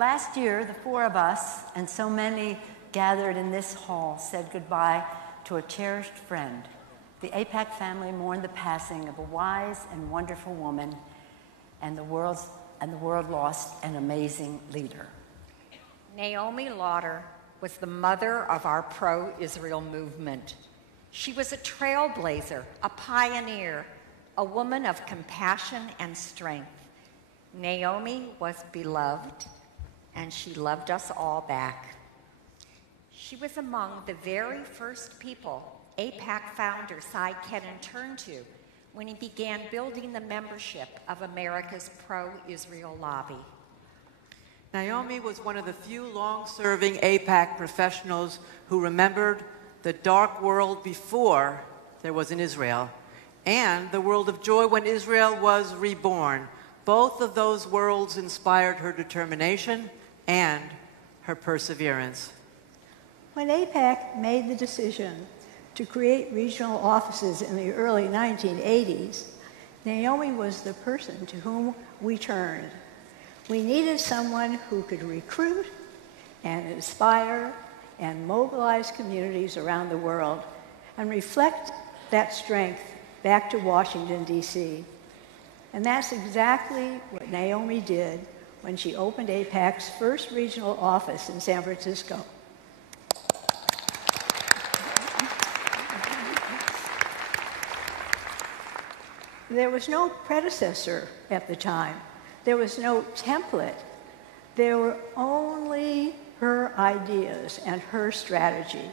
Last year, the four of us, and so many gathered in this hall, said goodbye to a cherished friend. The AIPAC family mourned the passing of a wise and wonderful woman, and the world lost an amazing leader. Naomi Lauder was the mother of our pro-Israel movement. She was a trailblazer, a pioneer, a woman of compassion and strength. Naomi was beloved, and she loved us all back. She was among the very first people AIPAC founder Cy Kennan turned to when he began building the membership of America's pro-Israel lobby. Naomi was one of the few long-serving AIPAC professionals who remembered the dark world before there was an Israel and the world of joy when Israel was reborn. Both of those worlds inspired her determination and her perseverance. When AIPAC made the decision to create regional offices in the early 1980s, Naomi was the person to whom we turned. We needed someone who could recruit and inspire and mobilize communities around the world and reflect that strength back to Washington, D.C. And that's exactly what Naomi did when she opened AIPAC's first regional office in San Francisco. There was no predecessor at the time. There was no template. There were only her ideas and her strategy.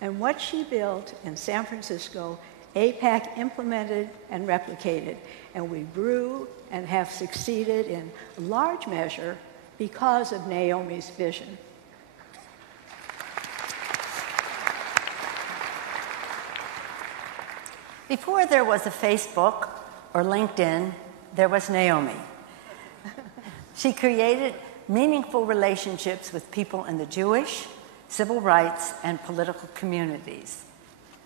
And what she built in San Francisco, AIPAC implemented and replicated. And we grew and have succeeded in large measure because of Naomi's vision. Before there was a Facebook or LinkedIn, there was Naomi. She created meaningful relationships with people in the Jewish, civil rights, and political communities.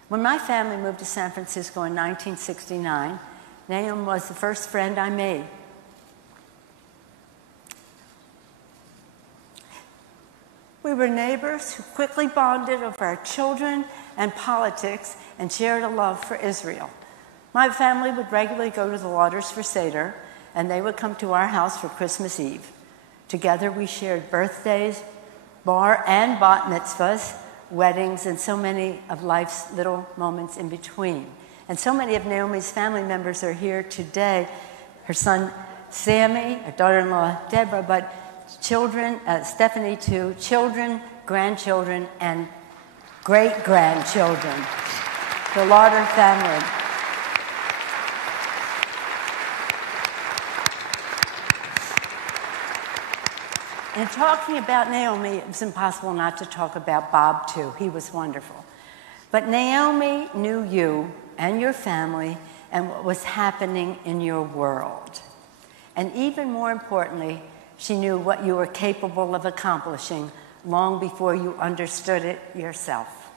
When my family moved to San Francisco in 1969, Naomi was the first friend I made. We were neighbors who quickly bonded over our children and politics and shared a love for Israel. My family would regularly go to the Lauders for Seder, and they would come to our house for Christmas Eve. Together we shared birthdays, bar and bat mitzvahs, weddings, and so many of life's little moments in between. And so many of Naomi's family members are here today. Her son Sammy, her daughter-in-law Deborah, but children, Stephanie too, children, grandchildren, and great-grandchildren. The Lauder family. In talking about Naomi, it was impossible not to talk about Bob, too. He was wonderful. But Naomi knew you and your family and what was happening in your world. And even more importantly, she knew what you were capable of accomplishing long before you understood it yourself.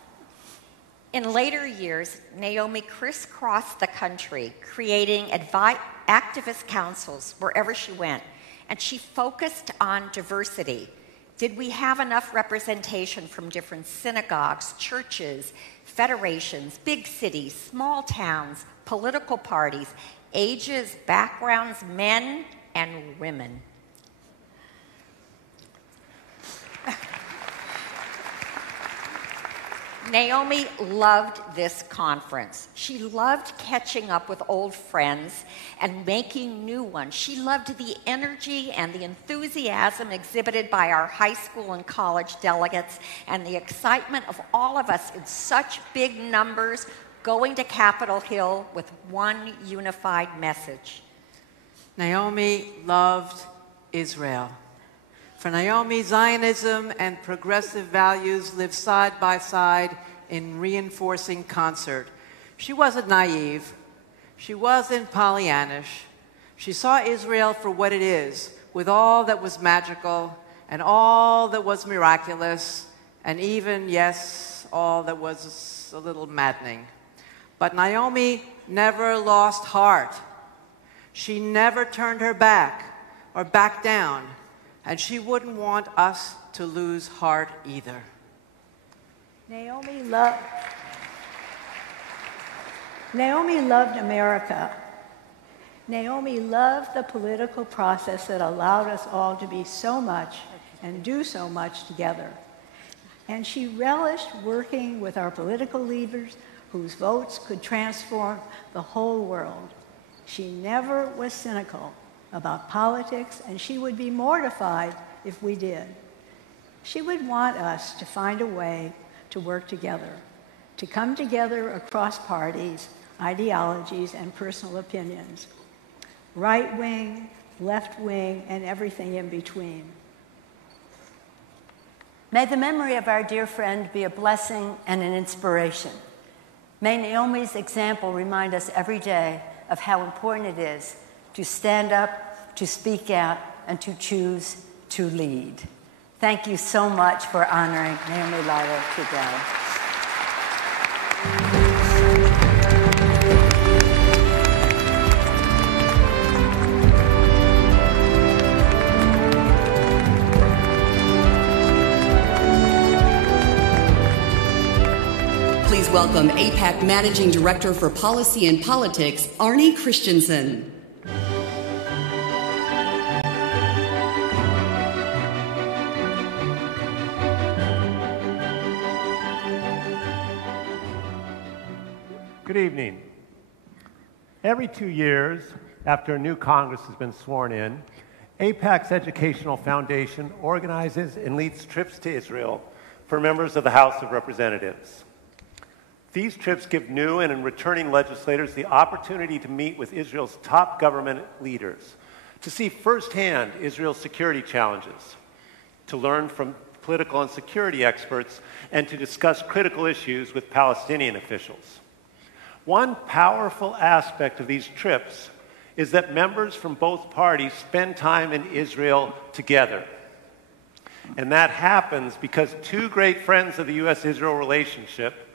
In later years, Naomi crisscrossed the country, creating activist councils wherever she went. And she focused on diversity. Did we have enough representation from different synagogues, churches, federations, big cities, small towns, political parties, ages, backgrounds, men and women? Naomi loved this conference. She loved catching up with old friends and making new ones. She loved the energy and the enthusiasm exhibited by our high school and college delegates and the excitement of all of us in such big numbers going to Capitol Hill with one unified message. Naomi loved Israel. For Naomi, Zionism and progressive values live side by side in reinforcing concert. She wasn't naive. She wasn't Pollyannish. She saw Israel for what it is, with all that was magical and all that was miraculous, and even, yes, all that was a little maddening. But Naomi never lost heart. She never turned her back or backed down. and she wouldn't want us to lose heart either. Naomi loved America. Naomi loved the political process that allowed us all to be so much and do so much together. And she relished working with our political leaders whose votes could transform the whole world. She never was cynical about politics, and she would be mortified if we did. She would want us to find a way to work together, to come together across parties, ideologies, and personal opinions, right wing, left wing, and everything in between. May the memory of our dear friend be a blessing and an inspiration. May Naomi's example remind us every day of how important it is to stand up, to speak out, and to choose to lead. Thank you so much for honoring Naomi Lauder today. Please welcome AIPAC Managing Director for Policy and Politics, Arnie Christensen. Good evening. Every 2 years, after a new Congress has been sworn in, AIPAC's Educational Foundation organizes and leads trips to Israel for members of the House of Representatives. These trips give new and returning legislators the opportunity to meet with Israel's top government leaders, to see firsthand Israel's security challenges, to learn from political and security experts, and to discuss critical issues with Palestinian officials. One powerful aspect of these trips is that members from both parties spend time in Israel together. And that happens because two great friends of the U.S.-Israel relationship,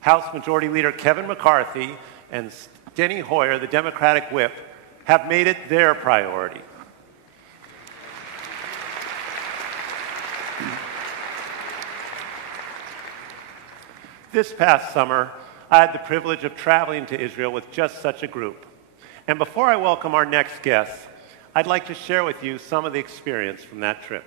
House Majority Leader Kevin McCarthy and Steny Hoyer, the Democratic whip, have made it their priority. This past summer, I had the privilege of traveling to Israel with just such a group. And before I welcome our next guest, I'd like to share with you some of the experience from that trip.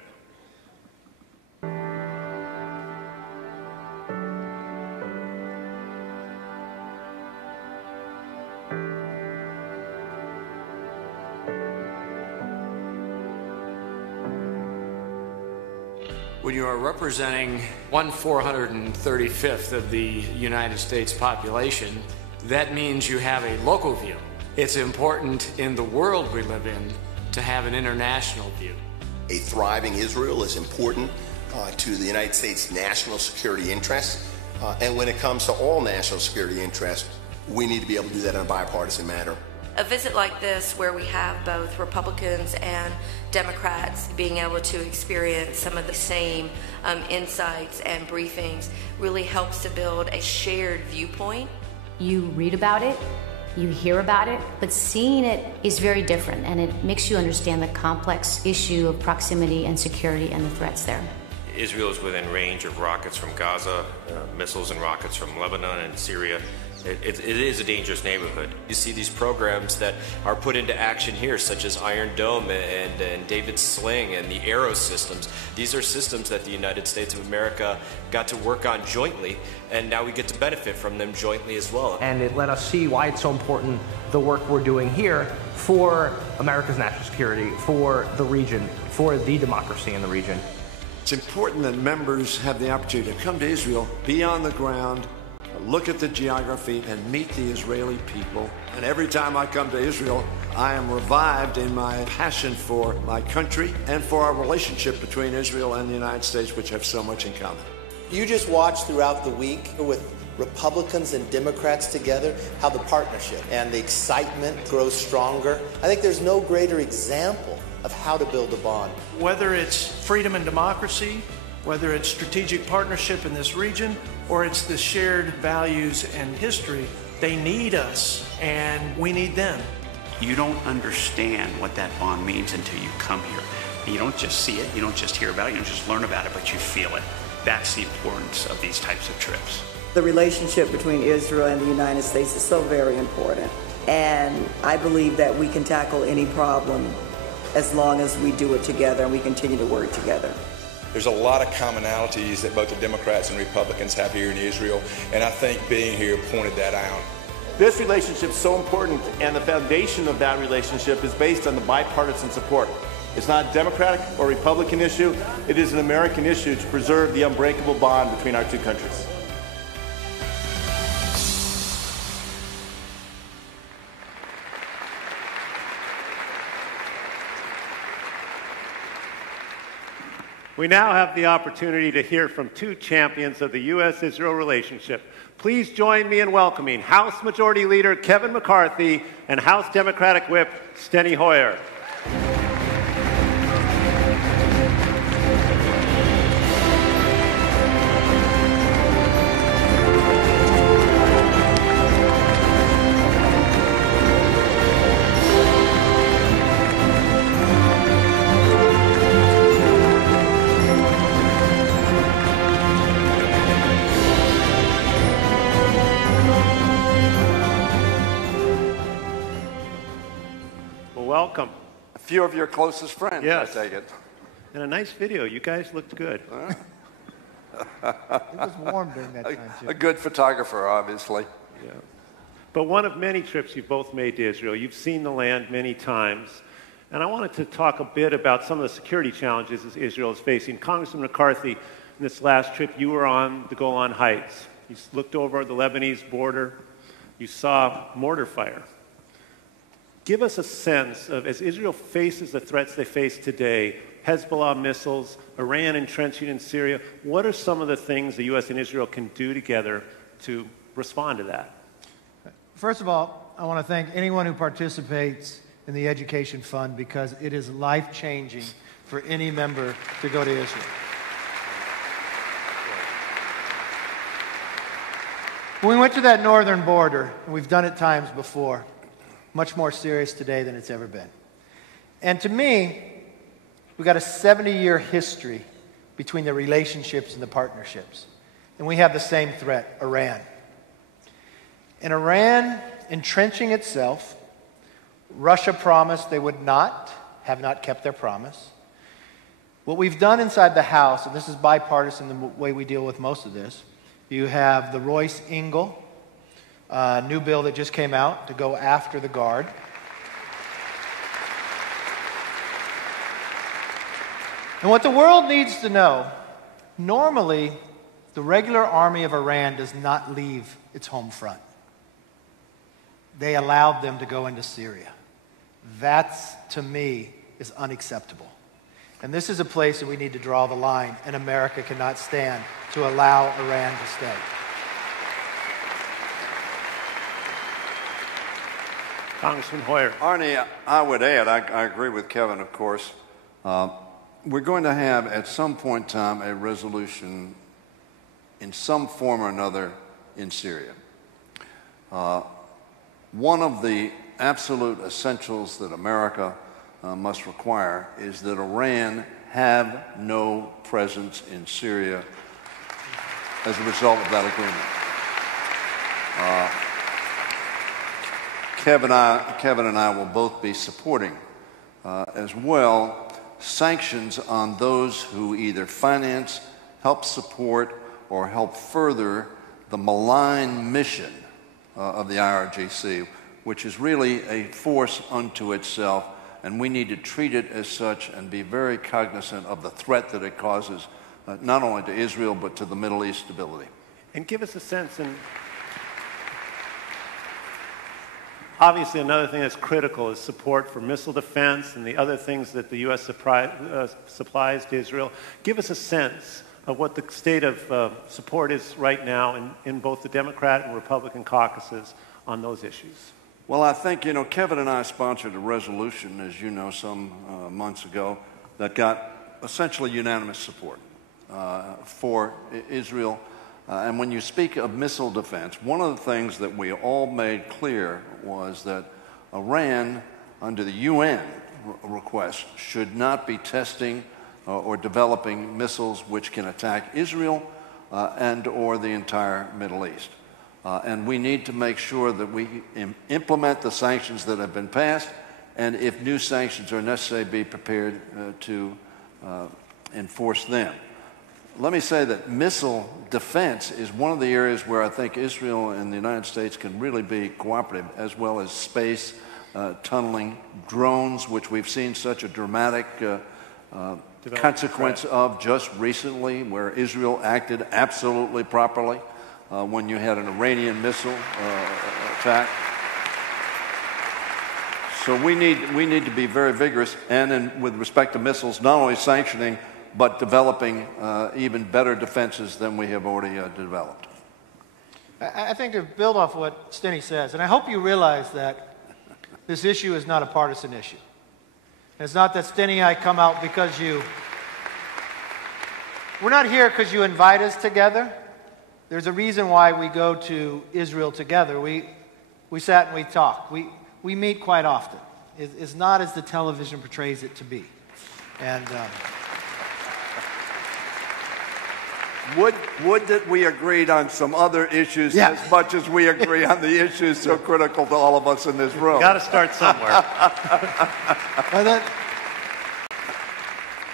When you are representing 1/435th of the United States population, that means you have a local view. It's important in the world we live in to have an international view. A thriving Israel is important to the United States' national security interests. And when it comes to all national security interests, we need to be able to do that in a bipartisan manner. A visit like this, where we have both Republicans and Democrats being able to experience some of the same insights and briefings, really helps to build a shared viewpoint. You read about it, you hear about it, but seeing it is very different, and it makes you understand the complex issue of proximity and security and the threats there. Israel is within range of rockets from Gaza, missiles and rockets from Lebanon and Syria. It is a dangerous neighborhood. You see these programs that are put into action here, such as Iron Dome and David's Sling and the Arrow systems. These are systems that the United States of America got to work on jointly, and now we get to benefit from them jointly as well. And it let us see why it's so important, the work we're doing here for America's national security, for the region, for the democracy in the region. It's important that members have the opportunity to come to Israel, be on the ground, look at the geography, and meet the Israeli people. And every time I come to Israel, I am revived in my passion for my country and for our relationship between Israel and the United States, which have so much in common. You just watch throughout the week with Republicans and Democrats together how the partnership and the excitement grows stronger. I think there's no greater example of how to build a bond. Whether it's freedom and democracy, whether it's strategic partnership in this region, or it's the shared values and history, they need us and we need them. You don't understand what that bond means until you come here. And you don't just see it, you don't just hear about it, you don't just learn about it, but you feel it. That's the importance of these types of trips. The relationship between Israel and the United States is so very important. And I believe that we can tackle any problem as long as we do it together and we continue to work together. There's a lot of commonalities that both the Democrats and Republicans have here in Israel, and I think being here pointed that out. This relationship is so important, and the foundation of that relationship is based on the bipartisan support. It's not a Democratic or Republican issue. It is an American issue to preserve the unbreakable bond between our two countries. We now have the opportunity to hear from two champions of the U.S.-Israel relationship. Please join me in welcoming House Majority Leader Kevin McCarthy and House Democratic Whip Steny Hoyer. Welcome. A few of your closest friends, yes. I take it. And a nice video. You guys looked good. It was warm during that time, too. A good photographer, obviously. Yeah. But one of many trips you've both made to Israel. You've seen the land many times. And I wanted to talk a bit about some of the security challenges Israel is facing. Congressman McCarthy, in this last trip, you were on the Golan Heights. You looked over the Lebanese border. You saw mortar fire. Give us a sense of, as Israel faces the threats they face today, Hezbollah missiles, Iran entrenching in Syria, what are some of the things the U.S. and Israel can do together to respond to that? First of all, I want to thank anyone who participates in the Education Fund because it is life-changing for any member to go to Israel. When we went to that northern border, and we've done it times before, much more serious today than it's ever been. And to me, we've got a 70-year history between the relationships and the partnerships. And we have the same threat, Iran. And Iran entrenching itself, Russia promised they would not, have not kept their promise. What we've done inside the House, and this is bipartisan the way we deal with most of this, you have the Royce-Engel new bill that just came out to go after the Guard. And what the world needs to know, normally the regular army of Iran does not leave its home front. They allowed them to go into Syria. That's, to me, is unacceptable. And this is a place that we need to draw the line, and America cannot stand to allow Iran to stay. Congressman Hoyer. Arnie, I would add, I agree with Kevin, of course. We're going to have, at some point in time, a resolution in some form or another in Syria. One of the absolute essentials that America must require is that Iran have no presence in Syria as a result of that agreement. Kevin and I will both be supporting as well sanctions on those who either finance, help support, or help further the malign mission of the IRGC, which is really a force unto itself, and we need to treat it as such and be very cognizant of the threat that it causes, not only to Israel, but to the Middle East stability. And give us a sense, and obviously another thing that's critical is support for missile defense and the other things that the U.S. supplies to Israel. Give us a sense of what the state of support is right now in both the Democrat and Republican caucuses on those issues. Well, I think, Kevin and I sponsored a resolution, as you know, some months ago that got essentially unanimous support for Israel. And when you speak of missile defense, one of the things that we all made clear was that Iran, under the UN, request should not be testing or developing missiles which can attack Israel and or the entire Middle East. And we need to make sure that we implement the sanctions that have been passed, and if new sanctions are necessary, be prepared to enforce them. Let me say that missile defense is one of the areas where I think Israel and the United States can really be cooperative, as well as space, tunneling, drones, which we've seen such a dramatic consequence of just recently, where Israel acted absolutely properly when you had an Iranian missile attack. So we need to be very vigorous, and with respect to missiles, not only sanctioning, but developing even better defenses than we have already developed. I think to build off what Stinny says, and I hope you realize that this issue is not a partisan issue. It's not that Stinny and I come out because we're not here because you invite us together. There's a reason why we go to Israel together. We sat and we talked. We meet quite often. It's not as the television portrays it to be. And would that we agreed on some other issues as much as we agree on the issues so critical to all of us in this room. Got to start somewhere.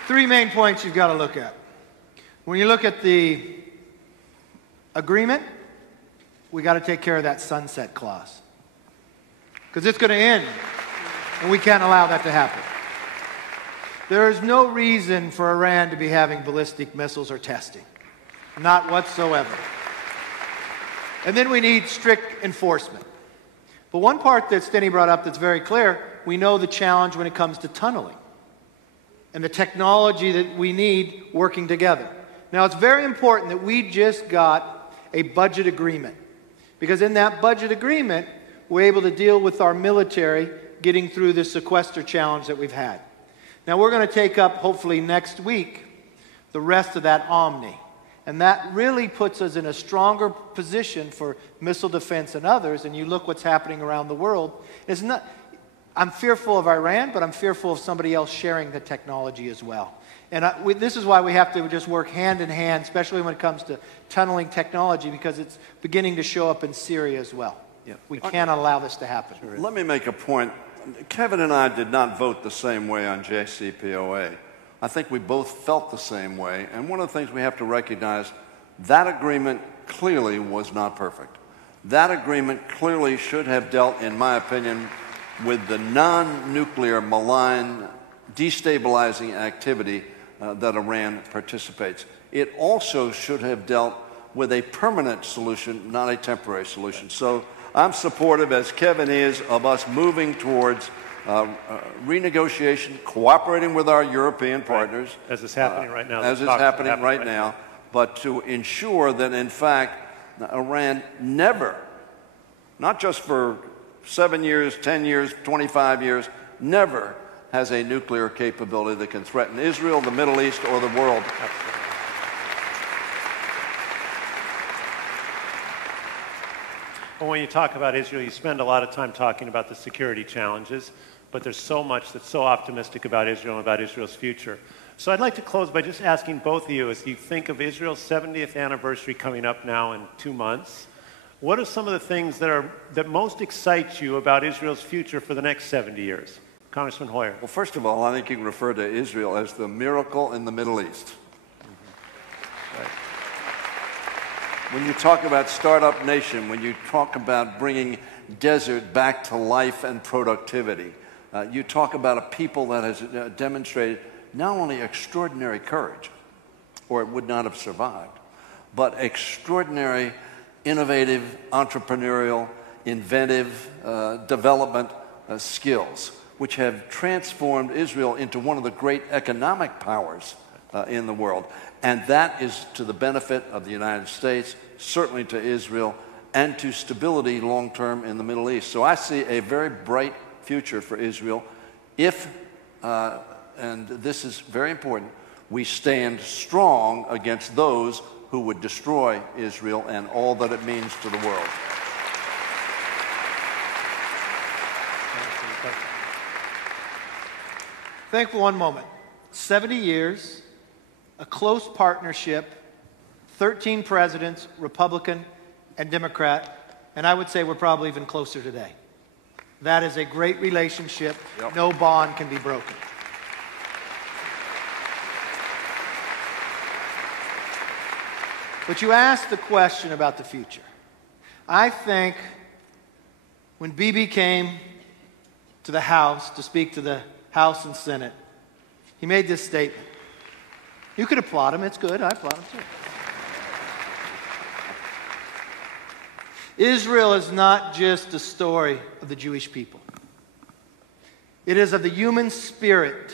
Three main points you've got to look at. When you look at the agreement, we got to take care of that sunset clause, because it's going to end, and we can't allow that to happen. There is no reason for Iran to be having ballistic missiles or testing. Not whatsoever. And then we need strict enforcement. But one part that Stinny brought up that's very clear, we know the challenge when it comes to tunneling and the technology that we need working together. Now, it's very important that we just got a budget agreement, because in that budget agreement, we're able to deal with our military getting through the sequester challenge that we've had. Now, we're going to take up, hopefully next week, the rest of that Omni. And that really puts us in a stronger position for missile defense and others. And you look what's happening around the world. It's not, I'm fearful of Iran, but I'm fearful of somebody else sharing the technology as well. And this is why we have to just work hand in hand, especially when it comes to tunneling technology, because it's beginning to show up in Syria as well. We cannot allow this to happen. Let me make a point. Kevin and I did not vote the same way on JCPOA. I think we both felt the same way, and one of the things we have to recognize, that agreement clearly was not perfect. That agreement clearly should have dealt, in my opinion, with the non-nuclear, malign, destabilizing activity that Iran participates. It also should have dealt with a permanent solution, not a temporary solution. So I'm supportive, as Kevin is, of us moving towards renegotiation, cooperating with our European partners. As is happening right now. As is happening right now. But to ensure that, in fact, Iran never, not just for 7 years, 10 years, 25 years, never has a nuclear capability that can threaten Israel, the Middle East, or the world. Well, when you talk about Israel, you spend a lot of time talking about the security challenges, but there's so much that's so optimistic about Israel and about Israel's future. So I'd like to close by just asking both of you, as you think of Israel's 70th anniversary coming up now in 2 months, what are some of the things that most excite you about Israel's future for the next 70 years? Congressman Hoyer. Well, first of all, I think you can refer to Israel as the miracle in the Middle East. Right. When you talk about startup nation, when you talk about bringing desert back to life and productivity, you talk about a people that has demonstrated not only extraordinary courage, or it would not have survived, but extraordinary, innovative, entrepreneurial, inventive development skills, which have transformed Israel into one of the great economic powers in the world. And that is to the benefit of the United States, certainly to Israel, and to stability long-term in the Middle East. So I see a very bright future for Israel if, and this is very important, we stand strong against those who would destroy Israel and all that it means to the world. Think for one moment. 70 years, a close partnership, 13 presidents, Republican and Democrat, and I would say we're probably even closer today. That is a great relationship. Yep. No bond can be broken. But you asked the question about the future. I think when Bibi came to the House to speak to the House and Senate, he made this statement. You could applaud him. It's good. I applaud him too. Israel is not just a story of the Jewish people. It is of the human spirit,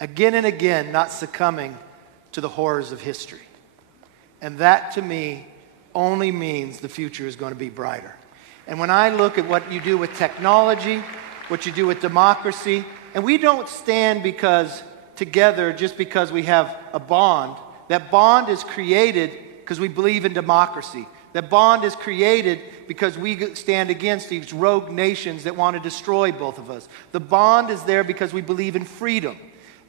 again and again, not succumbing to the horrors of history. And that, to me, only means the future is going to be brighter. And when I look at what you do with technology, what you do with democracy, and we don't stand together just because we have a bond. That bond is created because we believe in democracy. That bond is created because we stand against these rogue nations that want to destroy both of us. The bond is there because we believe in freedom.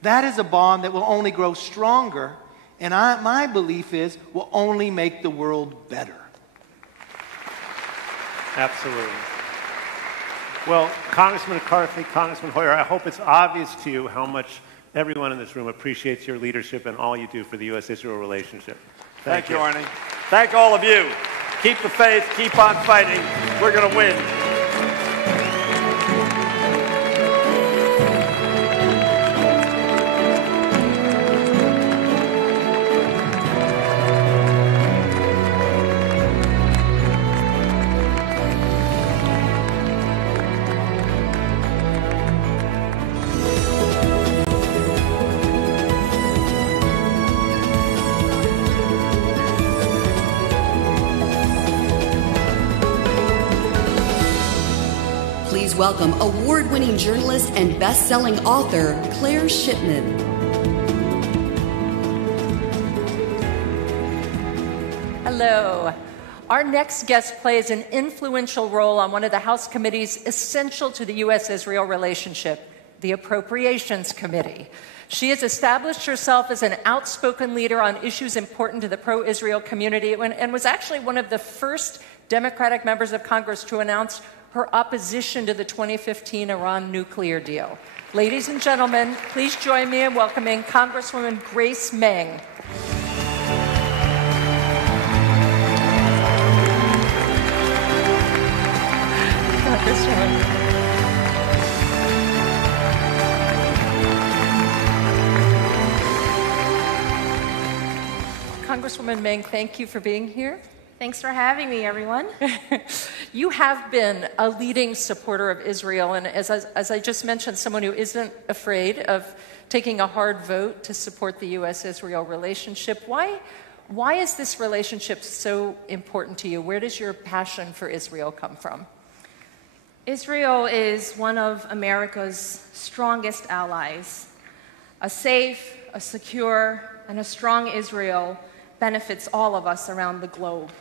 That is a bond that will only grow stronger, and my belief is will only make the world better. Absolutely. Well, Congressman McCarthy, Congressman Hoyer, I hope it's obvious to you how much everyone in this room appreciates your leadership and all you do for the U.S.-Israel relationship. Thank you, Arnie. Thank all of you. Keep the faith. Keep on fighting. We're going to win. Welcome award-winning journalist and best-selling author Claire Shipman. Hello. Our next guest plays an influential role on one of the House committees essential to the U.S.-Israel relationship, the Appropriations Committee. She has established herself as an outspoken leader on issues important to the pro-Israel community and was actually one of the first Democratic members of Congress to announce her opposition to the 2015 Iran nuclear deal. Ladies and gentlemen, please join me in welcoming Congresswoman Grace Meng. Congresswoman Meng, thank you for being here. Thanks for having me, everyone. You have been a leading supporter of Israel, and as I just mentioned, someone who isn't afraid of taking a hard vote to support the U.S.-Israel relationship. Why is this relationship so important to you? Where does your passion for Israel come from? Israel is one of America's strongest allies. A safe, a secure, and a strong Israel benefits all of us around the globe.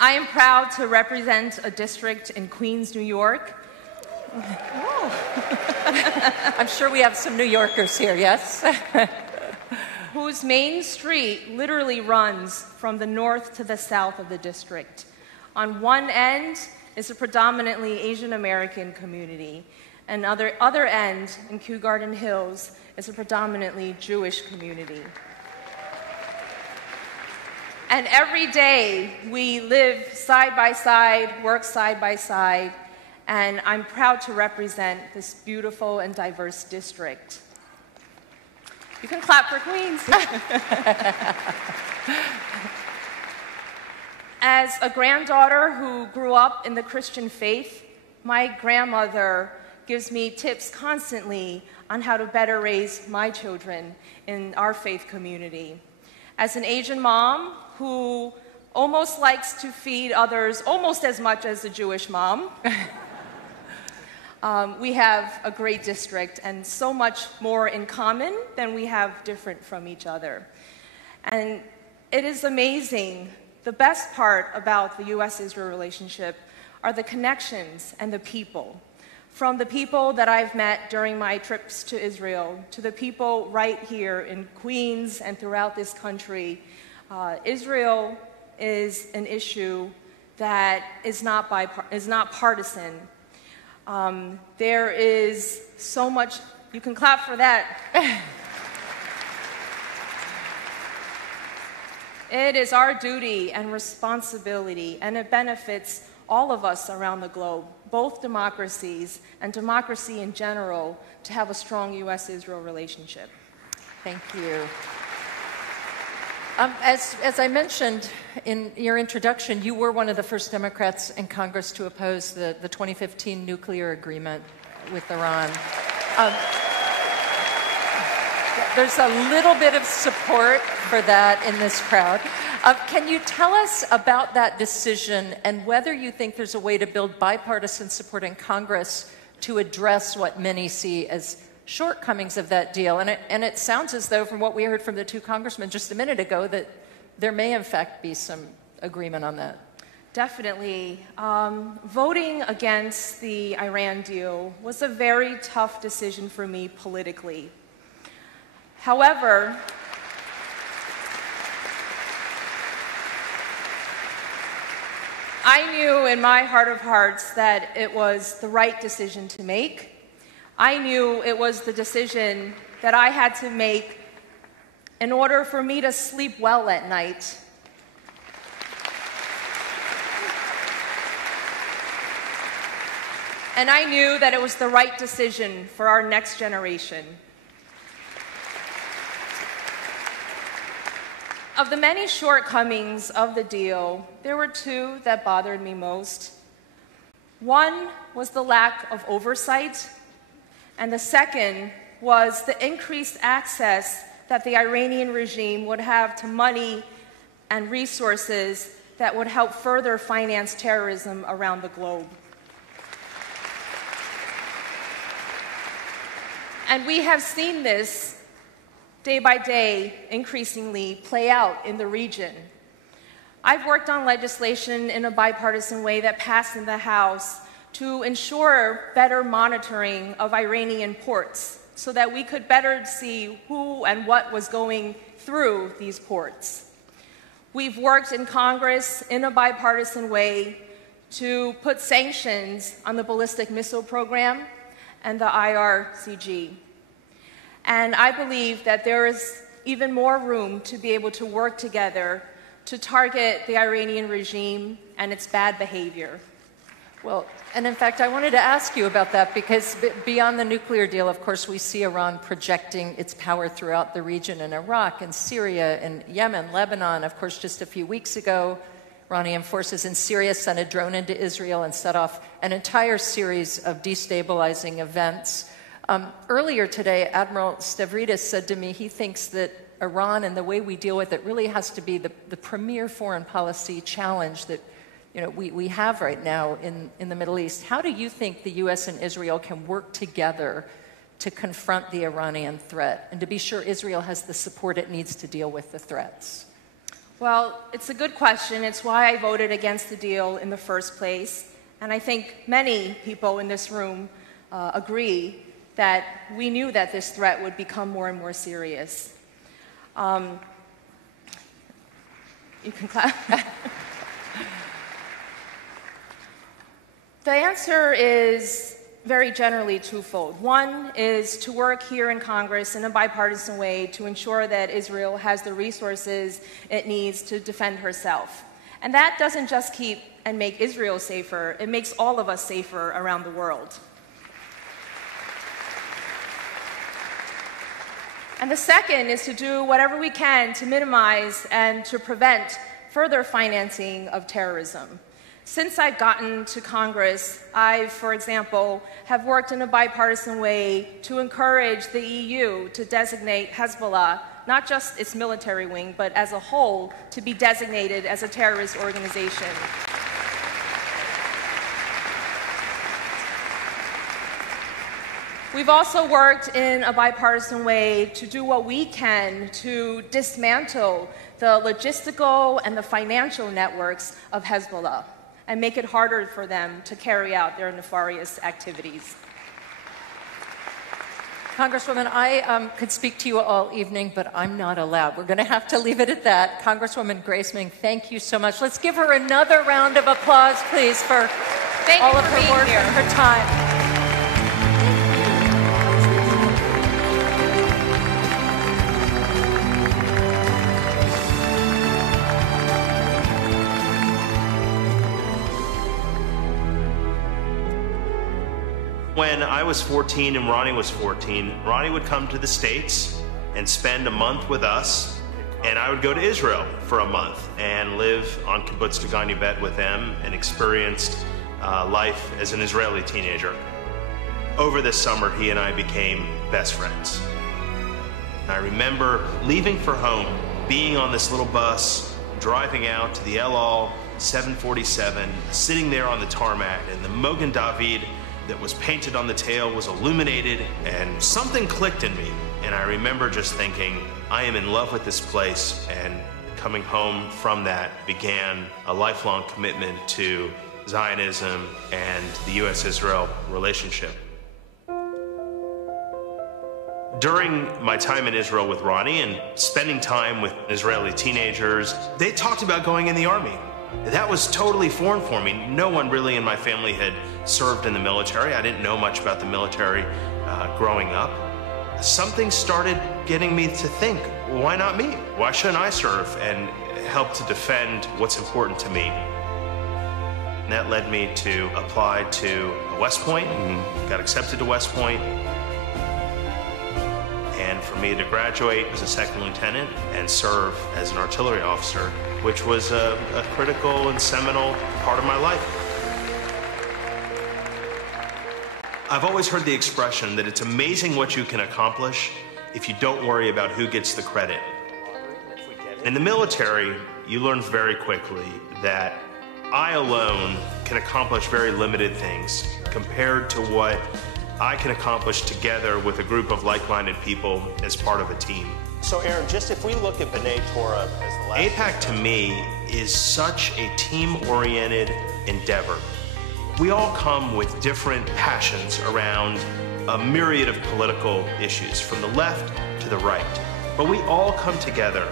I am proud to represent a district in Queens, New York. I'm sure we have some New Yorkers here, yes? Whose main street literally runs from the north to the south of the district. On one end is a predominantly Asian American community, and other end in Kew Garden Hills is a predominantly Jewish community. And every day we live side by side, work side by side, and I'm proud to represent this beautiful and diverse district. You can clap for Queens. As a granddaughter who grew up in the Christian faith, my grandmother gives me tips constantly on how to better raise my children in our faith community. As an Asian mom who almost likes to feed others almost as much as a Jewish mom, we have a great district and so much more in common than we have different from each other. And it is amazing. The best part about the U.S.-Israel relationship are the connections and the people. From the people that I've met during my trips to Israel to the people right here in Queens and throughout this country, Israel is an issue that is not partisan. There is so much, you can clap for that. It is our duty and responsibility, and it benefits all of us around the globe, both democracies and democracy in general, to have a strong U.S.-Israel relationship. Thank you. As I mentioned in your introduction, you were one of the first Democrats in Congress to oppose the 2015 nuclear agreement with Iran. There's a little bit of support for that in this crowd. Can you tell us about that decision and whether you think there's a way to build bipartisan support in Congress to address what many see as shortcomings of that deal? And it sounds as though, from what we heard from the two congressmen just a minute ago, that there may in fact be some agreement on that. Definitely. Voting against the Iran deal was a very tough decision for me politically. However, I knew in my heart of hearts that it was the right decision to make. I knew it was the decision that I had to make in order for me to sleep well at night. And I knew that it was the right decision for our next generation. Of the many shortcomings of the deal, there were two that bothered me most. One was the lack of oversight, and the second was the increased access that the Iranian regime would have to money and resources that would help further finance terrorism around the globe. And we have seen this day by day increasingly play out in the region. I've worked on legislation in a bipartisan way that passed in the House to ensure better monitoring of Iranian ports so that we could better see who and what was going through these ports. We've worked in Congress in a bipartisan way to put sanctions on the ballistic missile program and the IRCG. And I believe that there is even more room to be able to work together to target the Iranian regime and its bad behavior. Well, and in fact, I wanted to ask you about that because beyond the nuclear deal, of course, we see Iran projecting its power throughout the region in Iraq and Syria and Yemen, Lebanon. Of course, just a few weeks ago, Iranian forces in Syria sent a drone into Israel and set off an entire series of destabilizing events. Earlier today, Admiral Stavridis said to me he thinks that Iran and the way we deal with it really has to be the premier foreign policy challenge that we have right now in the Middle East. How do you think the U.S. and Israel can work together to confront the Iranian threat and to be sure Israel has the support it needs to deal with the threats? Well, it's a good question. It's why I voted against the deal in the first place. And I think many people in this room agree that we knew that this threat would become more and more serious. You can clap. The answer is very generally twofold. One is to work here in Congress in a bipartisan way to ensure that Israel has the resources it needs to defend herself. And that doesn't just keep and make Israel safer, it makes all of us safer around the world. And the second is to do whatever we can to minimize and to prevent further financing of terrorism. Since I've gotten to Congress, I, for example, have worked in a bipartisan way to encourage the EU to designate Hezbollah, not just its military wing, but as a whole, to be designated as a terrorist organization. We've also worked in a bipartisan way to do what we can to dismantle the logistical and the financial networks of Hezbollah. and make it harder for them to carry out their nefarious activities. Congresswoman, I could speak to you all evening, but I'm not allowed. We're going to have to leave it at that. Congresswoman Grace Meng, thank you so much. Let's give her another round of applause, please, for all of her work and her time. When I was 14 and Ronnie was 14, Ronnie would come to the States and spend a month with us, and I would go to Israel for a month and live on Kibbutz Dagani Bet with them and experienced life as an Israeli teenager. Over this summer, he and I became best friends. I remember leaving for home, being on this little bus, driving out to the El Al 747, sitting there on the tarmac, and the Mogen David that was painted on the tail was illuminated, and something clicked in me. And I remember just thinking, I am in love with this place, and coming home from that began a lifelong commitment to Zionism and the U.S.-Israel relationship. During my time in Israel with Ronnie and spending time with Israeli teenagers, they talked about going in the army. That was totally foreign for me. No one really in my family had served in the military. I didn't know much about the military growing up. Something started getting me to think, why not me? Why shouldn't I serve and help to defend what's important to me? And that led me to apply to West Point and got accepted to West Point. And for me to graduate as a second lieutenant and serve as an artillery officer, which was a critical and seminal part of my life. I've always heard the expression that it's amazing what you can accomplish if you don't worry about who gets the credit. In the military, you learn very quickly that I alone can accomplish very limited things compared to what I can accomplish together with a group of like-minded people as part of a team. So Aaron, just if we look at B'nai Torah as the last... AIPAC to me is such a team-oriented endeavor. We all come with different passions around a myriad of political issues, from the left to the right. But we all come together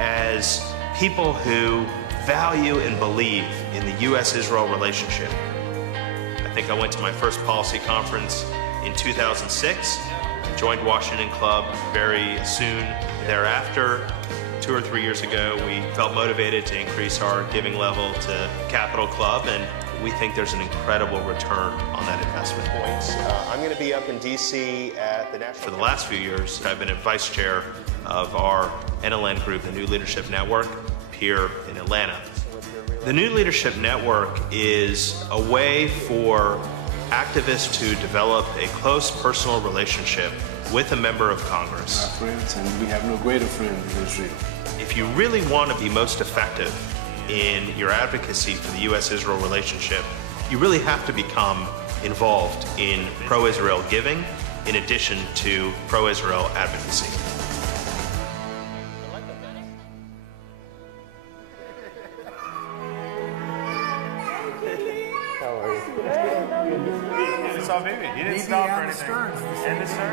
as people who value and believe in the U.S.-Israel relationship. I think I went to my first policy conference in 2006, joined Washington Club very soon thereafter. 2 or 3 years ago, we felt motivated to increase our giving level to Capital Club, and we think there's an incredible return on that investment. I'm going to be up in D.C. at the National... For the last few years, I've been a vice chair of our NLN group, the New Leadership Network, here in Atlanta. The New Leadership Network is a way for activists to develop a close personal relationship with a member of Congress. Our friends, and we have no greater friend than Israel. If you really want to be most effective in your advocacy for the U.S.-Israel relationship, you really have to become involved in pro-Israel giving in addition to pro-Israel advocacy.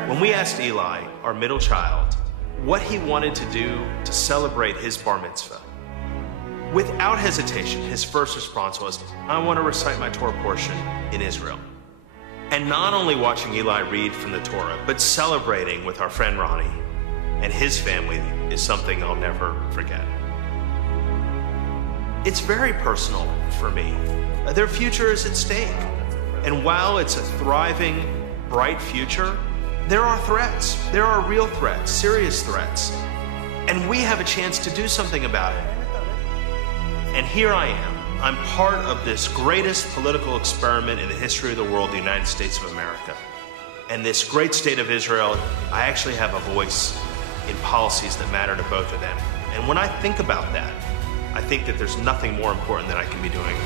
When we asked Eli, our middle child, what he wanted to do to celebrate his bar mitzvah, without hesitation, his first response was, I want to recite my Torah portion in Israel. And not only watching Eli read from the Torah, but celebrating with our friend Ronnie and his family is something I'll never forget. It's very personal for me. Their future is at stake. And while it's a thriving, bright future, there are threats. There are real threats, serious threats. And we have a chance to do something about it. And here I am. I'm part of this greatest political experiment in the history of the world, the United States of America. And this great state of Israel, I actually have a voice in policies that matter to both of them. And when I think about that, I think that there's nothing more important that I can be doing.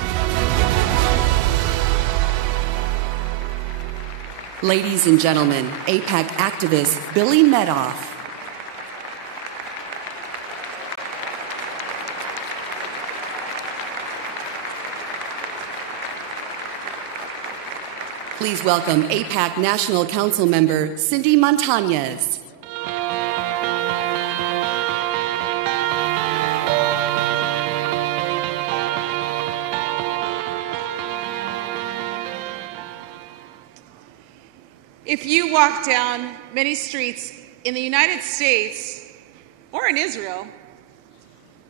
Ladies and gentlemen, AIPAC activist Billy Medoff. Please welcome AIPAC National Council member Cindy Montañez. If you walk down many streets in the United States or in Israel,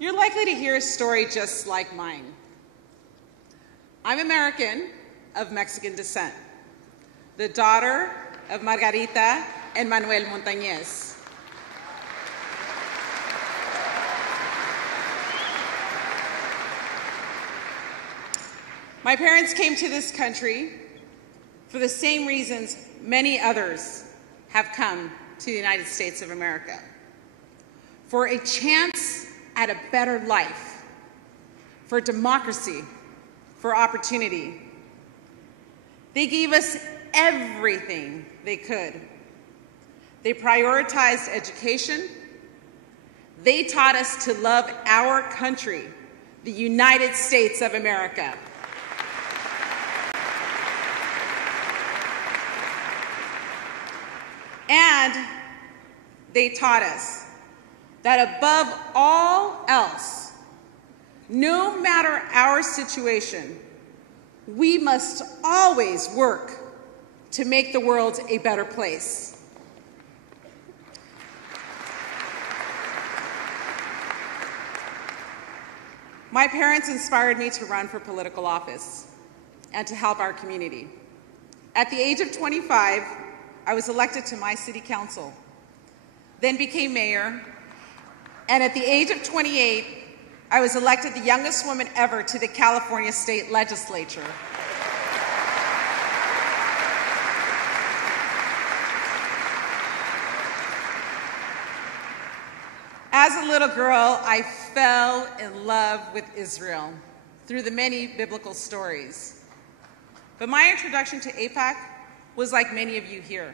you're likely to hear a story just like mine. I'm American of Mexican descent, the daughter of Margarita and Manuel Montañez. My parents came to this country for the same reasons many others have come to the United States of America: for a chance at a better life, for democracy, for opportunity. They gave us everything they could. They prioritized education. They taught us to love our country, the United States of America. And they taught us that above all else, no matter our situation, we must always work to make the world a better place. My parents inspired me to run for political office and to help our community. At the age of 25, I was elected to my city council, then became mayor, and at the age of 28, I was elected the youngest woman ever to the California State Legislature. As a little girl, I fell in love with Israel through the many biblical stories. But my introduction to AIPAC was like many of you here,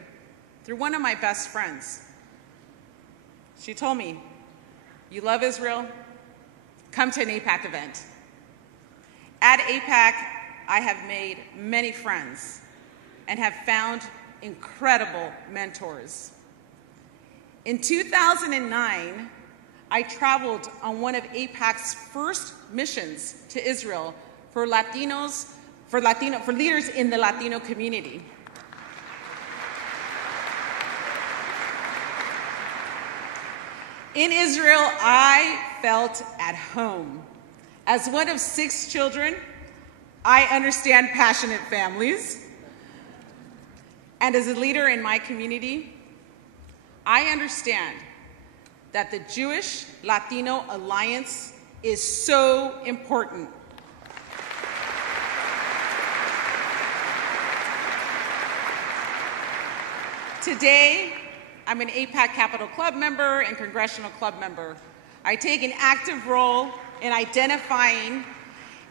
through one of my best friends. She told me, "You love Israel? Come to an AIPAC event." At AIPAC, I have made many friends and have found incredible mentors. In 2009, I traveled on one of AIPAC's first missions to Israel for leaders in the Latino community. In Israel, I felt at home. As one of 6 children, I understand passionate families. And as a leader in my community, I understand that the Jewish-Latino alliance is so important. Today, I'm an AIPAC Capital Club member and Congressional Club member. I take an active role in identifying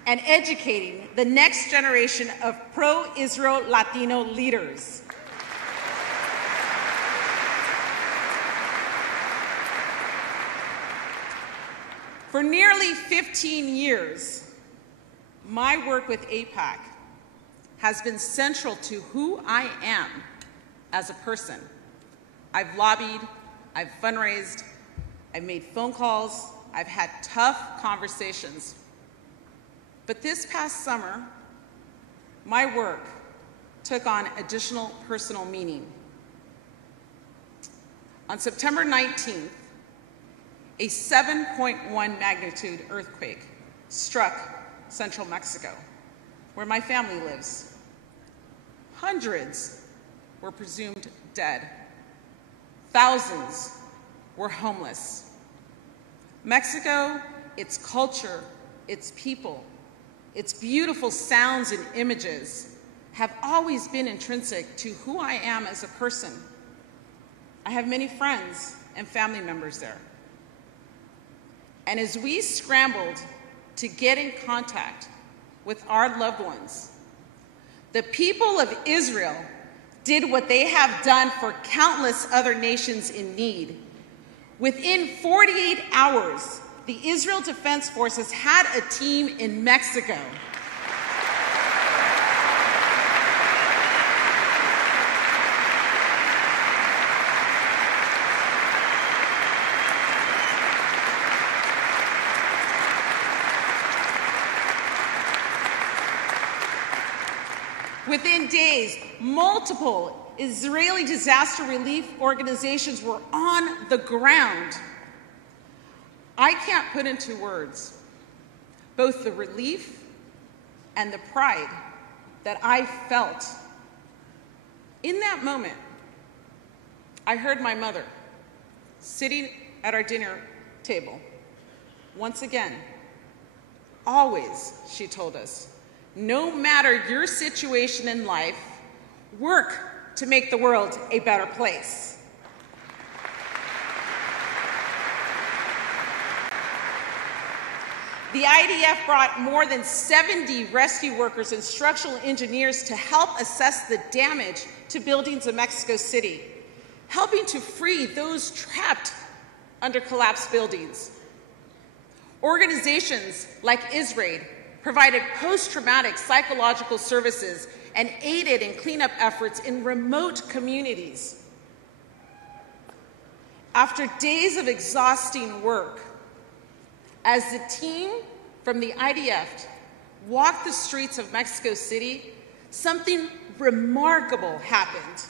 and educating the next generation of pro-Israel Latino leaders. For nearly 15 years, my work with AIPAC has been central to who I am as a person. I've lobbied, I've fundraised, I've made phone calls, I've had tough conversations. But this past summer, my work took on additional personal meaning. On September 19th, a 7.1 magnitude earthquake struck central Mexico, where my family lives. Hundreds were presumed dead. Thousands were homeless. Mexico, its culture, its people, its beautiful sounds and images have always been intrinsic to who I am as a person. I have many friends and family members there. And as we scrambled to get in contact with our loved ones, the people of Israel did what they have done for countless other nations in need. Within 48 hours, the Israel Defense Forces had a team in Mexico. Within days, multiple Israeli disaster relief organizations were on the ground. I can't put into words both the relief and the pride that I felt. In that moment, I heard my mother sitting at our dinner table. Once again, always, she told us, no matter your situation in life, work to make the world a better place. The IDF brought more than 70 rescue workers and structural engineers to help assess the damage to buildings in Mexico City, helping to free those trapped under collapsed buildings. Organizations like Israel provided post-traumatic psychological services and aided in cleanup efforts in remote communities. After days of exhausting work, as the team from the IDF walked the streets of Mexico City, something remarkable happened.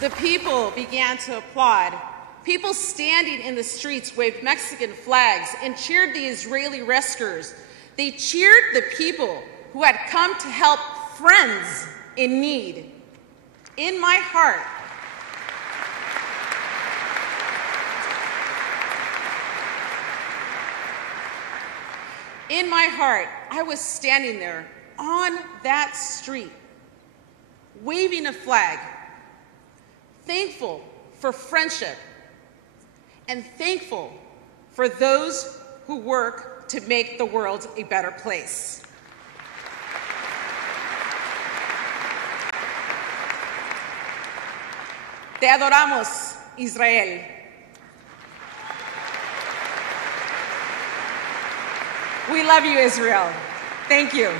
The people began to applaud. People standing in the streets waved Mexican flags and cheered the Israeli rescuers. They cheered the people who had come to help friends in need. In my heart, I was standing there on that street, waving a flag, thankful for friendship, and thankful for those who work to make the world a better place. Te adoramos, Israel. We love you, Israel. Thank you.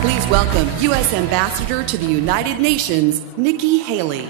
Please welcome U.S. Ambassador to the United Nations, Nikki Haley.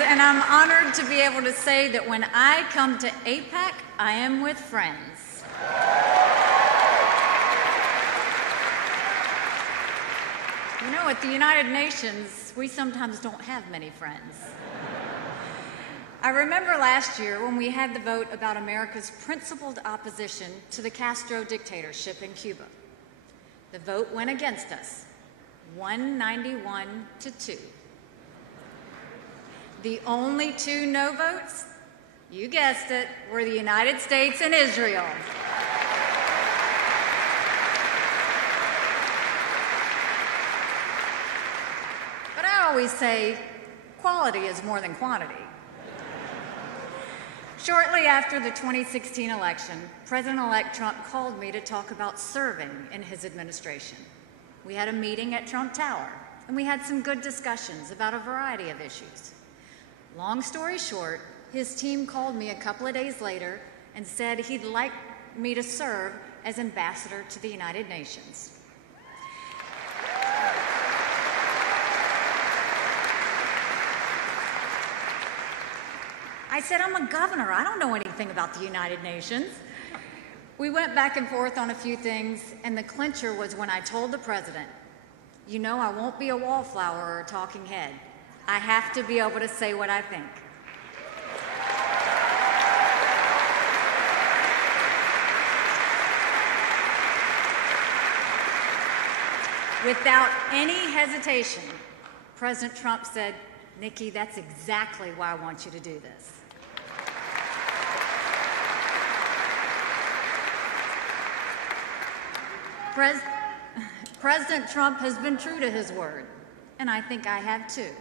And I'm honored to be able to say that when I come to AIPAC, I am with friends. You know, at the United Nations, we sometimes don't have many friends. I remember last year when we had the vote about America's principled opposition to the Castro dictatorship in Cuba. The vote went against us, 191 to 2. The only two no votes, you guessed it, were the United States and Israel. But I always say, quality is more than quantity. Shortly after the 2016 election, President-elect Trump called me to talk about serving in his administration. We had a meeting at Trump Tower, and we had some good discussions about a variety of issues. Long story short, his team called me a couple of days later and said he'd like me to serve as ambassador to the United Nations. I said, I'm a governor. I don't know anything about the United Nations. We went back and forth on a few things, and the clincher was when I told the president, you know, I won't be a wallflower or a talking head. I have to be able to say what I think. Without any hesitation, President Trump said, Nikki, that's exactly why I want you to do this. President Trump has been true to his word, and I think I have too.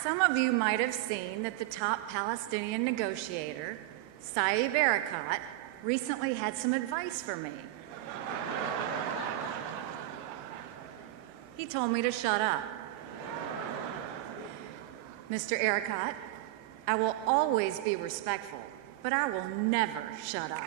Some of you might have seen that the top Palestinian negotiator, Saeb Erekat, recently had some advice for me. He told me to shut up. Mr. Erekat, I will always be respectful, but I will never shut up.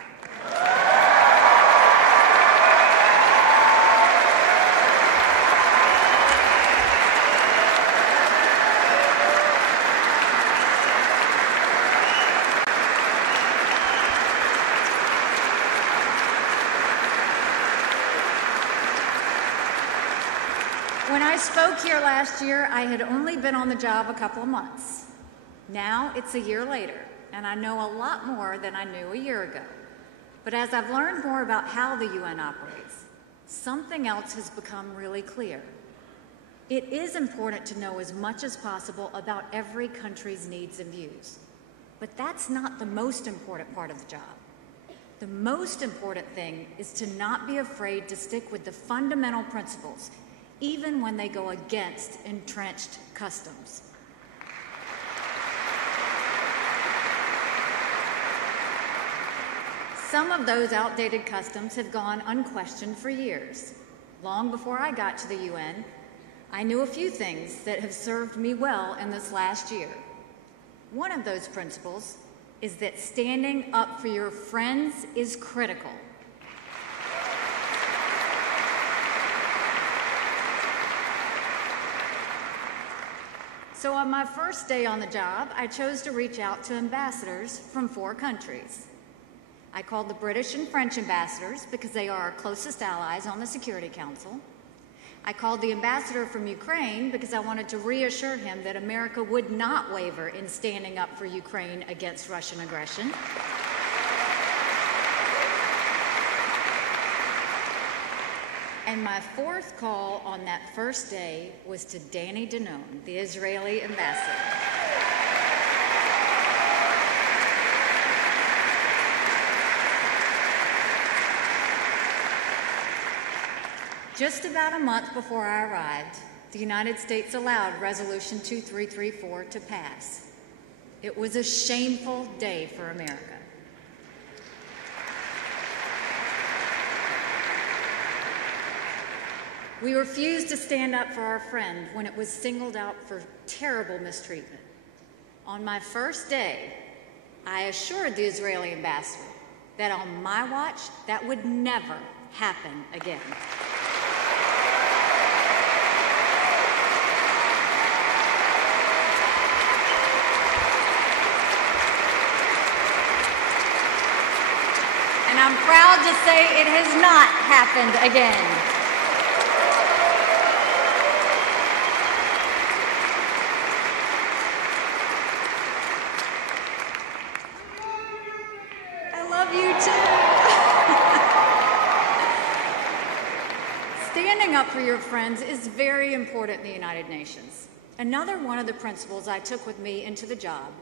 When I spoke here last year, I had only been on the job a couple of months. Now it's a year later, and I know a lot more than I knew a year ago. But as I've learned more about how the UN operates, something else has become really clear. It is important to know as much as possible about every country's needs and views. But that's not the most important part of the job. The most important thing is to not be afraid to stick with the fundamental principles, even when they go against entrenched customs. Some of those outdated customs have gone unquestioned for years. Long before I got to the UN, I knew a few things that have served me well in this last year. One of those principles is that standing up for your friends is critical. So on my first day on the job, I chose to reach out to ambassadors from 4 countries. I called the British and French ambassadors because they are our closest allies on the Security Council. I called the ambassador from Ukraine because I wanted to reassure him that America would not waver in standing up for Ukraine against Russian aggression. And my 4th call on that first day was to Danny Danon, the Israeli ambassador. Just about a month before I arrived, the United States allowed Resolution 2334 to pass. It was a shameful day for America. We refused to stand up for our friend when it was singled out for terrible mistreatment. On my first day, I assured the Israeli ambassador that on my watch, that would never happen again. And I'm proud to say it has not happened again. I love you too. Standing up for your friends is very important in the United Nations. Another one of the principles I took with me into the job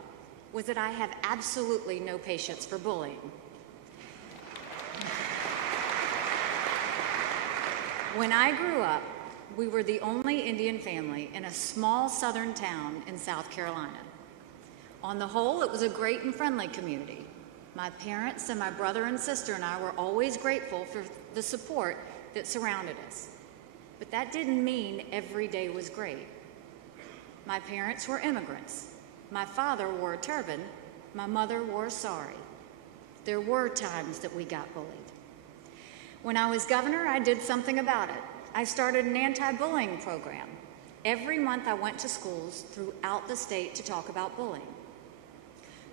was that I have absolutely no patience for bullying. When I grew up, we were the only Indian family in a small southern town in South Carolina. On the whole, it was a great and friendly community. My parents and my brother and sister and I were always grateful for the support that surrounded us. But that didn't mean every day was great. My parents were immigrants. My father wore a turban. My mother wore a sari. There were times that we got bullied. When I was governor, I did something about it. I started an anti-bullying program. Every month I went to schools throughout the state to talk about bullying.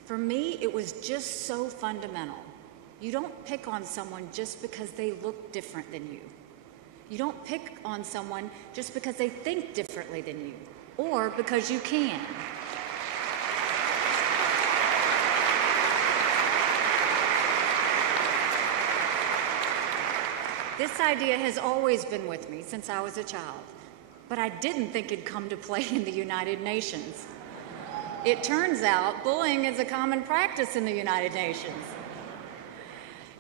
For me, it was just so fundamental. You don't pick on someone just because they look different than you. You don't pick on someone just because they think differently than you, or because you can. This idea has always been with me since I was a child, but I didn't think it'd come to play in the United Nations. It turns out bullying is a common practice in the United Nations.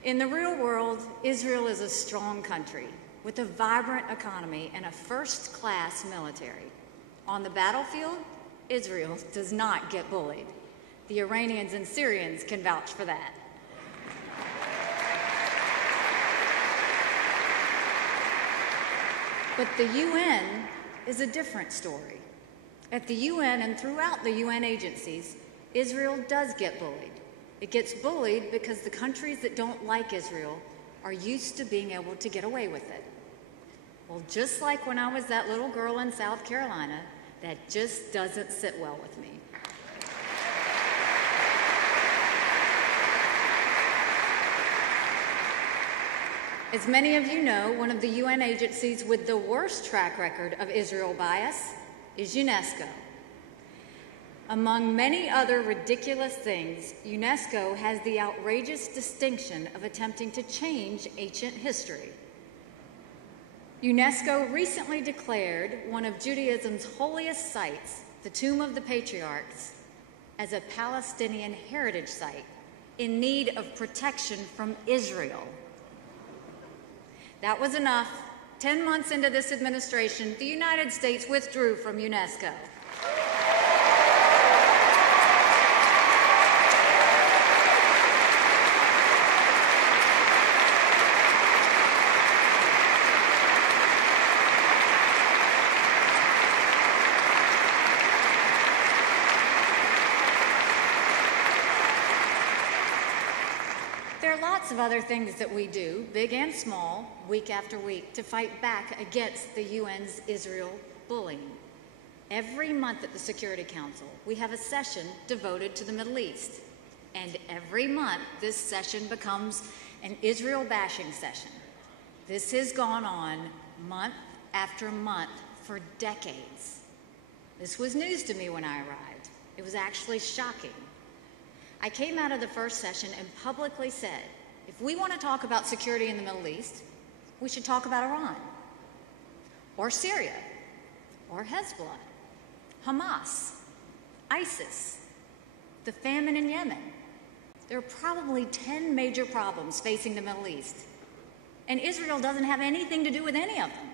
In the real world, Israel is a strong country with a vibrant economy and a first-class military. On the battlefield, Israel does not get bullied. The Iranians and Syrians can vouch for that. But the UN is a different story. At the UN and throughout the UN agencies, Israel does get bullied. It gets bullied because the countries that don't like Israel are used to being able to get away with it. Well, just like when I was that little girl in South Carolina, that just doesn't sit well with me. As many of you know, one of the UN agencies with the worst track record of Israel bias is UNESCO. Among many other ridiculous things, UNESCO has the outrageous distinction of attempting to change ancient history. UNESCO recently declared one of Judaism's holiest sites, the Tomb of the Patriarchs, as a Palestinian heritage site in need of protection from Israel. That was enough. 10 months into this administration, the United States withdrew from UNESCO. Lots of other things that we do, big and small, week after week, to fight back against the UN's Israel bullying. Every month at the Security Council, we have a session devoted to the Middle East. And every month, this session becomes an Israel bashing session. This has gone on month after month for decades. This was news to me when I arrived. It was actually shocking. I came out of the first session and publicly said, if we want to talk about security in the Middle East, we should talk about Iran, or Syria, or Hezbollah, Hamas, ISIS, the famine in Yemen. There are probably 10 major problems facing the Middle East, and Israel doesn't have anything to do with any of them.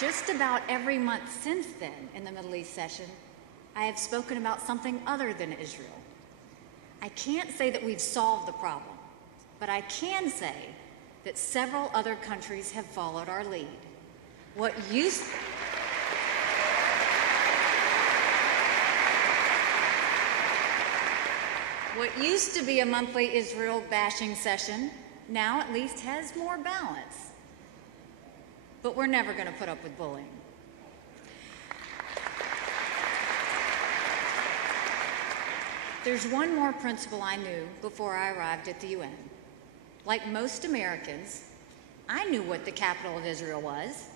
Just about every month since then in the Middle East session, I have spoken about something other than Israel. I can't say that we've solved the problem, but I can say that several other countries have followed our lead. What used to be a monthly Israel bashing session now at least has more balance. But we're never going to put up with bullying. There's one more principle I knew before I arrived at the UN. Like most Americans, I knew what the capital of Israel was.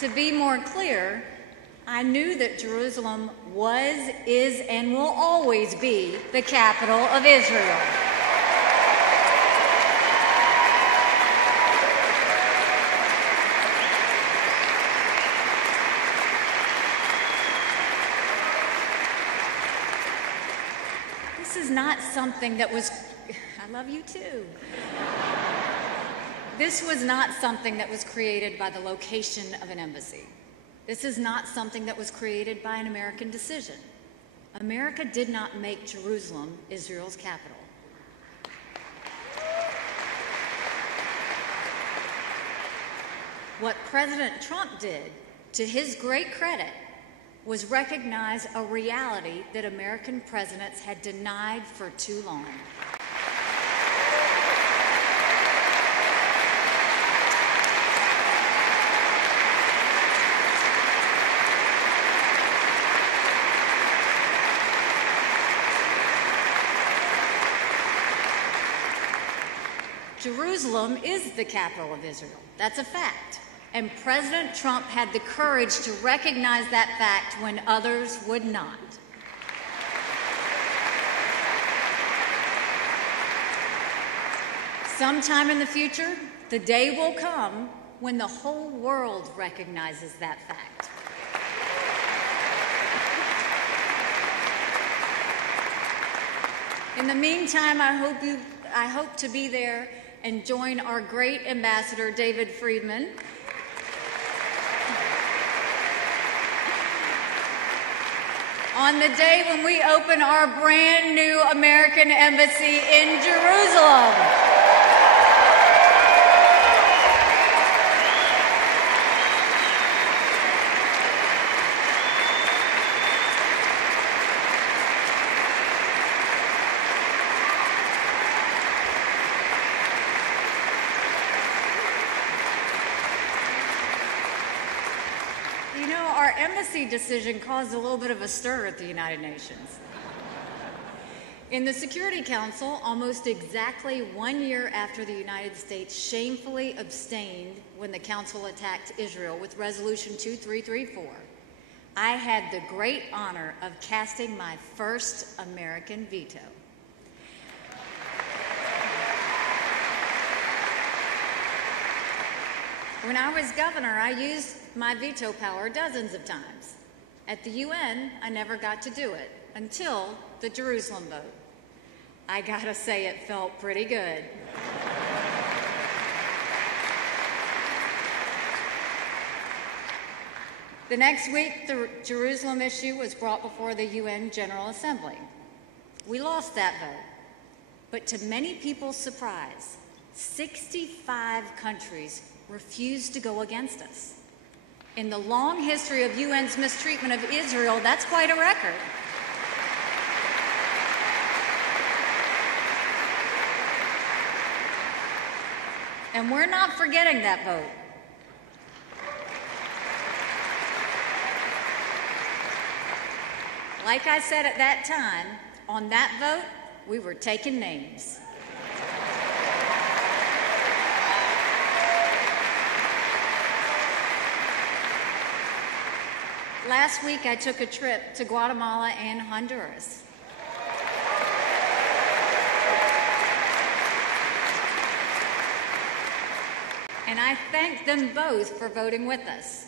To be more clear, I knew that Jerusalem was, is, and will always be the capital of Israel. This is not something that was, I love you too. This was not something that was created by the location of an embassy. This is not something that was created by an American decision. America did not make Jerusalem Israel's capital. What President Trump did, to his great credit, was recognize a reality that American presidents had denied for too long. Jerusalem is the capital of Israel. That's a fact. And President Trump had the courage to recognize that fact when others would not. Sometime in the future, the day will come when the whole world recognizes that fact. In the meantime, I hope to be there and join our great ambassador, David Friedman, on the day when we open our brand new American embassy in Jerusalem. Our embassy decision caused a little bit of a stir at the United Nations. In the Security Council, almost exactly 1 year after the United States shamefully abstained when the Council attacked Israel with Resolution 2334, I had the great honor of casting my first American veto. When I was governor, I used my veto power dozens of times. At the UN, I never got to do it until the Jerusalem vote. I gotta say, it felt pretty good. The next week, the Jerusalem issue was brought before the UN General Assembly. We lost that vote, but to many people's surprise, 65 countries refused to go against us. In the long history of UN's mistreatment of Israel, that's quite a record. And we're not forgetting that vote. Like I said at that time, on that vote, we were taking names. Last week, I took a trip to Guatemala and Honduras. And I thank them both for voting with us.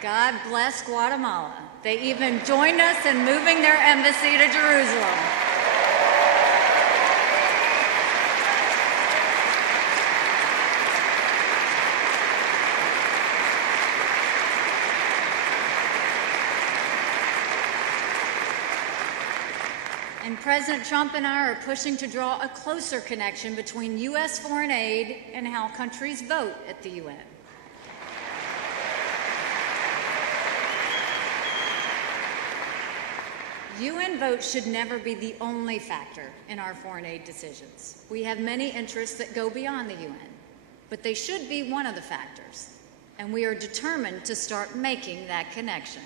God bless Guatemala. They even joined us in moving their embassy to Jerusalem. And President Trump and I are pushing to draw a closer connection between U.S. foreign aid and how countries vote at the UN. UN votes should never be the only factor in our foreign aid decisions. We have many interests that go beyond the UN, but they should be one of the factors, and we are determined to start making that connection.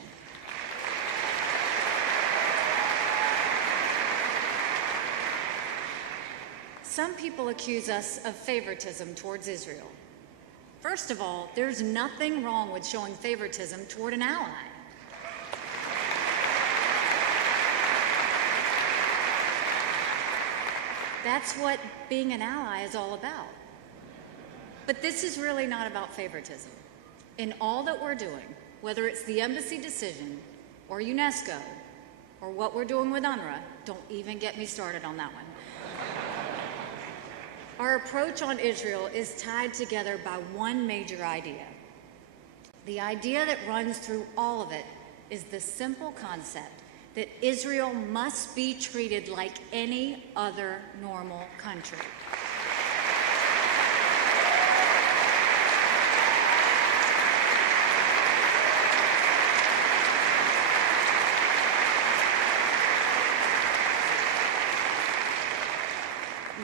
Some people accuse us of favoritism towards Israel. First of all, there's nothing wrong with showing favoritism toward an ally. That's what being an ally is all about. But this is really not about favoritism. In all that we're doing, whether it's the embassy decision or UNESCO or what we're doing with UNRWA, don't even get me started on that one. Our approach on Israel is tied together by one major idea. The idea that runs through all of it is the simple concept that Israel must be treated like any other normal country.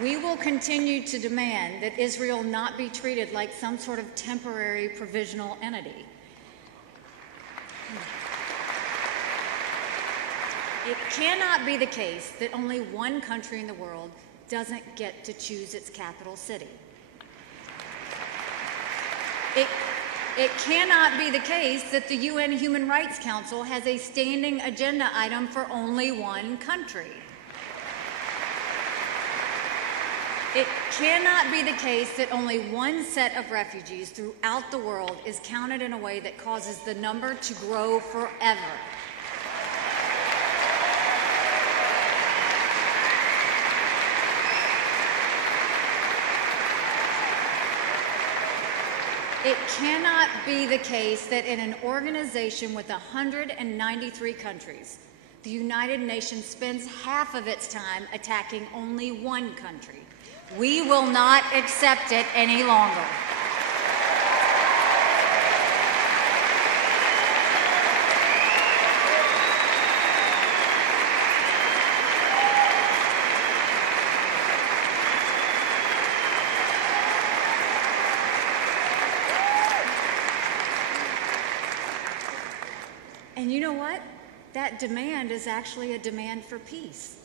We will continue to demand that Israel not be treated like some sort of temporary provisional entity. It cannot be the case that only one country in the world doesn't get to choose its capital city. It cannot be the case that the UN Human Rights Council has a standing agenda item for only one country. It cannot be the case that only one set of refugees throughout the world is counted in a way that causes the number to grow forever. It cannot be the case that in an organization with 193 countries, the United Nations spends half of its time attacking only one country. We will not accept it any longer. And you know what? That demand is actually a demand for peace.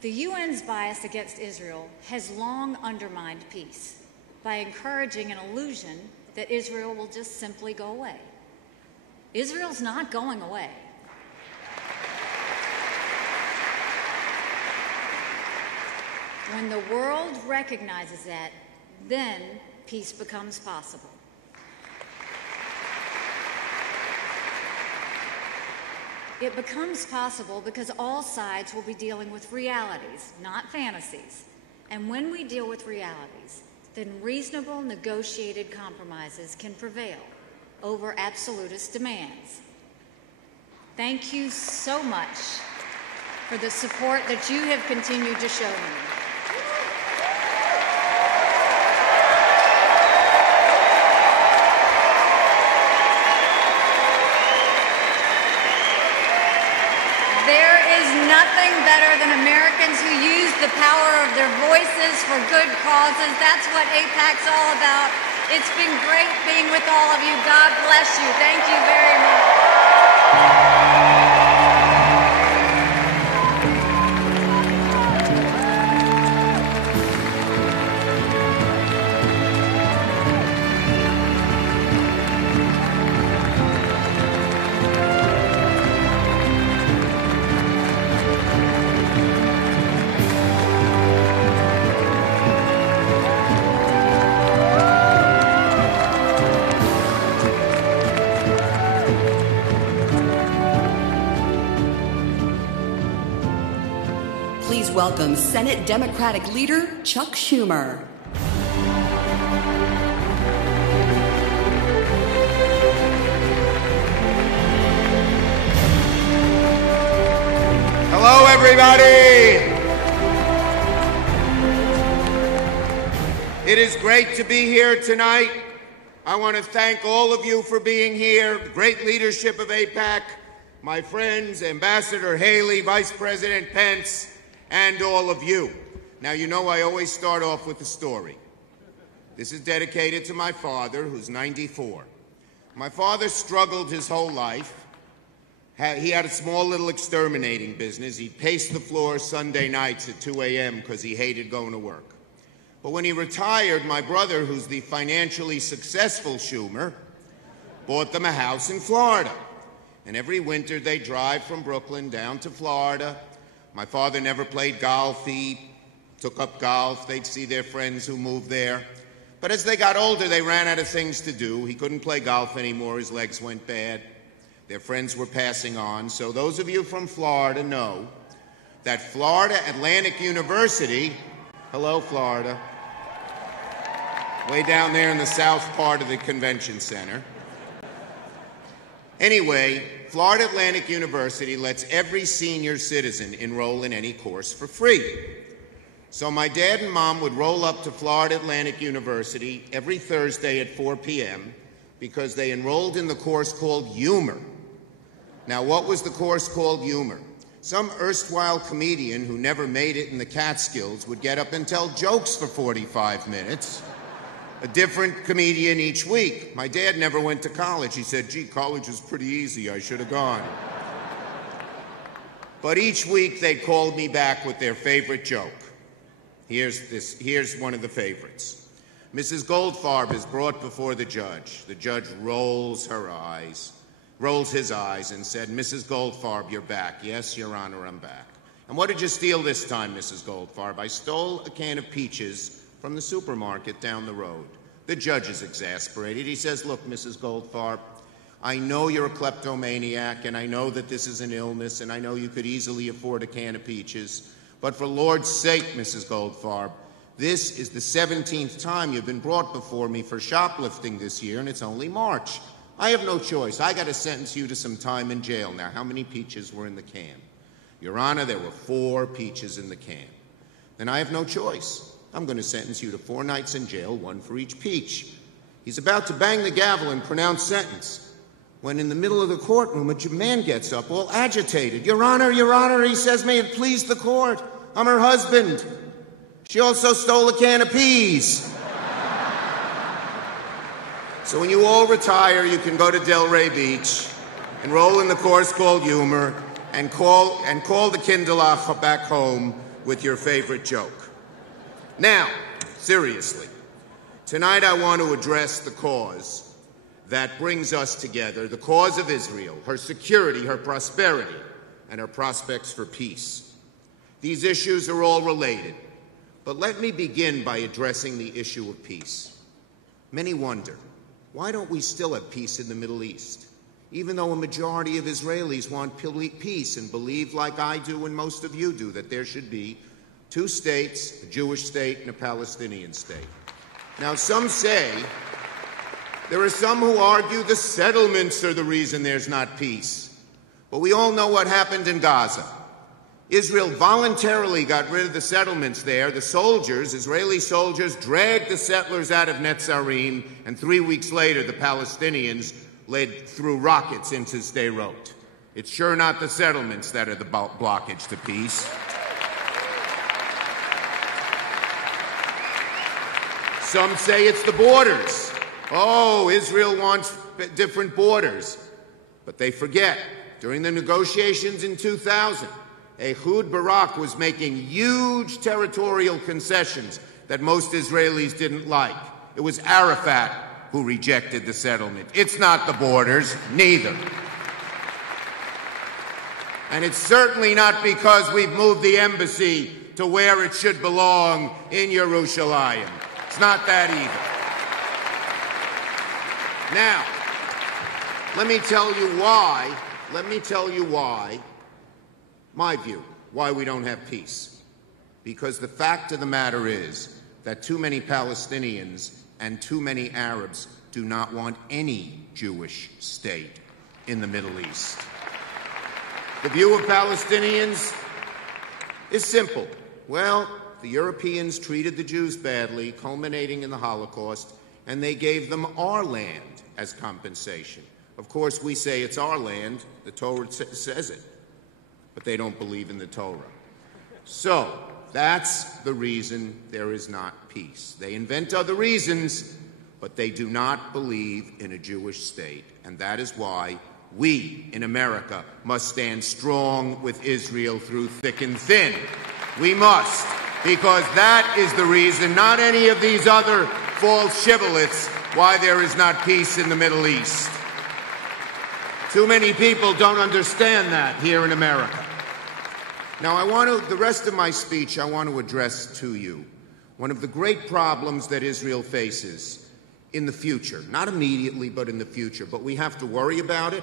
The UN's bias against Israel has long undermined peace by encouraging an illusion that Israel will just simply go away. Israel's not going away. When the world recognizes that, then peace becomes possible. It becomes possible because all sides will be dealing with realities, not fantasies. And when we deal with realities, then reasonable negotiated compromises can prevail over absolutist demands. Thank you so much for the support that you have continued to show me. Nothing better than Americans who use the power of their voices for good causes. That's what AIPAC's all about. It's been great being with all of you. God bless you. Thank you very much. Welcome Senate Democratic Leader Chuck Schumer. Hello, everybody. It is great to be here tonight. I want to thank all of you for being here, the great leadership of AIPAC, my friends, Ambassador Haley, Vice President Pence, and all of you. Now, you know I always start off with a story. This is dedicated to my father, who's 94. My father struggled his whole life He had a small little exterminating business. He'd pace the floor Sunday nights at 2 a.m. because he hated going to work. But when he retired, my brother, who's the financially successful Schumer, bought them a house in Florida. And every winter they'd drive from Brooklyn down to Florida. My father never played golf. He took up golf. They'd see their friends who moved there. But as they got older, they ran out of things to do. He couldn't play golf anymore. His legs went bad. Their friends were passing on. So those of you from Florida know that Florida Atlantic University, hello, Florida, way down there in the south part of the convention center. Anyway, Florida Atlantic University lets every senior citizen enroll in any course for free. So my dad and mom would roll up to Florida Atlantic University every Thursday at 4 p.m. because they enrolled in the course called humor. Now, what was the course called humor? Some erstwhile comedian who never made it in the Catskills would get up and tell jokes for 45 minutes. A different comedian each week. My dad never went to college. He said, gee, college was pretty easy. I should have gone. But each week they called me back with their favorite joke. Here's one of the favorites. Mrs. Goldfarb is brought before the judge. The judge rolls his eyes and said, Mrs. Goldfarb, you're back. Yes, Your Honor, I'm back. And what did you steal this time, Mrs. Goldfarb? I stole a can of peaches from the supermarket down the road. The judge is exasperated. He says, look, Mrs. Goldfarb, I know you're a kleptomaniac, and I know that this is an illness, and I know you could easily afford a can of peaches. But for Lord's sake, Mrs. Goldfarb, this is the 17th time you've been brought before me for shoplifting this year, and it's only March. I have no choice. I got to sentence you to some time in jail. Now, how many peaches were in the can? Your Honor, there were 4 peaches in the can. Then I have no choice. I'm going to sentence you to 4 nights in jail, 1 for each peach. He's about to bang the gavel and pronounce sentence when in the middle of the courtroom a man gets up all agitated. Your Honor, he says, may it please the court. I'm her husband. She also stole a can of peas. So when you all retire, you can go to Delray Beach, enroll in the course called humor, and call the Kinderlach back home with your favorite joke. Now, seriously, tonight I want to address the cause that brings us together, the cause of Israel, her security, her prosperity, and her prospects for peace. These issues are all related, but let me begin by addressing the issue of peace. Many wonder, why don't we still have peace in the Middle East? Even though a majority of Israelis want peace and believe, like I do and most of you do, that there should be 2 states, a Jewish state and a Palestinian state. Now, there are some who argue the settlements are the reason there's not peace. But we all know what happened in Gaza. Israel voluntarily got rid of the settlements there. The soldiers, Israeli soldiers, dragged the settlers out of Netzarim, and 3 weeks later, the Palestinians threw rockets into Sderot. It's sure not the settlements that are the blockage to peace. Some say it's the borders. Oh, Israel wants different borders. But they forget, during the negotiations in 2000, Ehud Barak was making huge territorial concessions that most Israelis didn't like. It was Arafat who rejected the settlement. It's not the borders, neither. And it's certainly not because we've moved the embassy to where it should belong in Yerushalayim. It's not that either. Now, let me tell you why, my view, why we don't have peace. Because the fact of the matter is that too many Palestinians and too many Arabs do not want any Jewish state in the Middle East. The view of Palestinians is simple. Well, the Europeans treated the Jews badly, culminating in the Holocaust, and they gave them our land as compensation. Of course, we say it's our land. The Torah says it. But they don't believe in the Torah. So, that's the reason there is not peace. They invent other reasons, but they do not believe in a Jewish state. And that is why We in America must stand strong with Israel through thick and thin. We must, because that is the reason, not any of these other false shibboleths, why there is not peace in the Middle East. Too many people don't understand that here in America. Now, the rest of my speech I want to address to you one of the great problems that Israel faces in the future. Not immediately, but in the future. But we have to worry about it.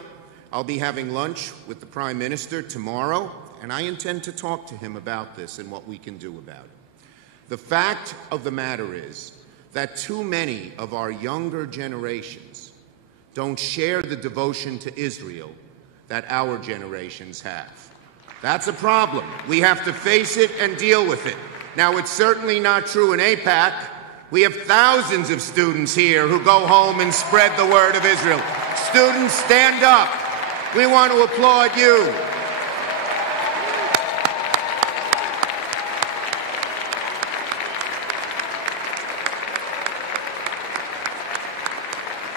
I'll be having lunch with the Prime Minister tomorrow, and I intend to talk to him about this and what we can do about it. The fact of the matter is that too many of our younger generations don't share the devotion to Israel that our generations have. That's a problem. We have to face it and deal with it. Now, it's certainly not true in AIPAC. We have thousands of students here who go home and spread the word of Israel. Students, stand up. We want to applaud you.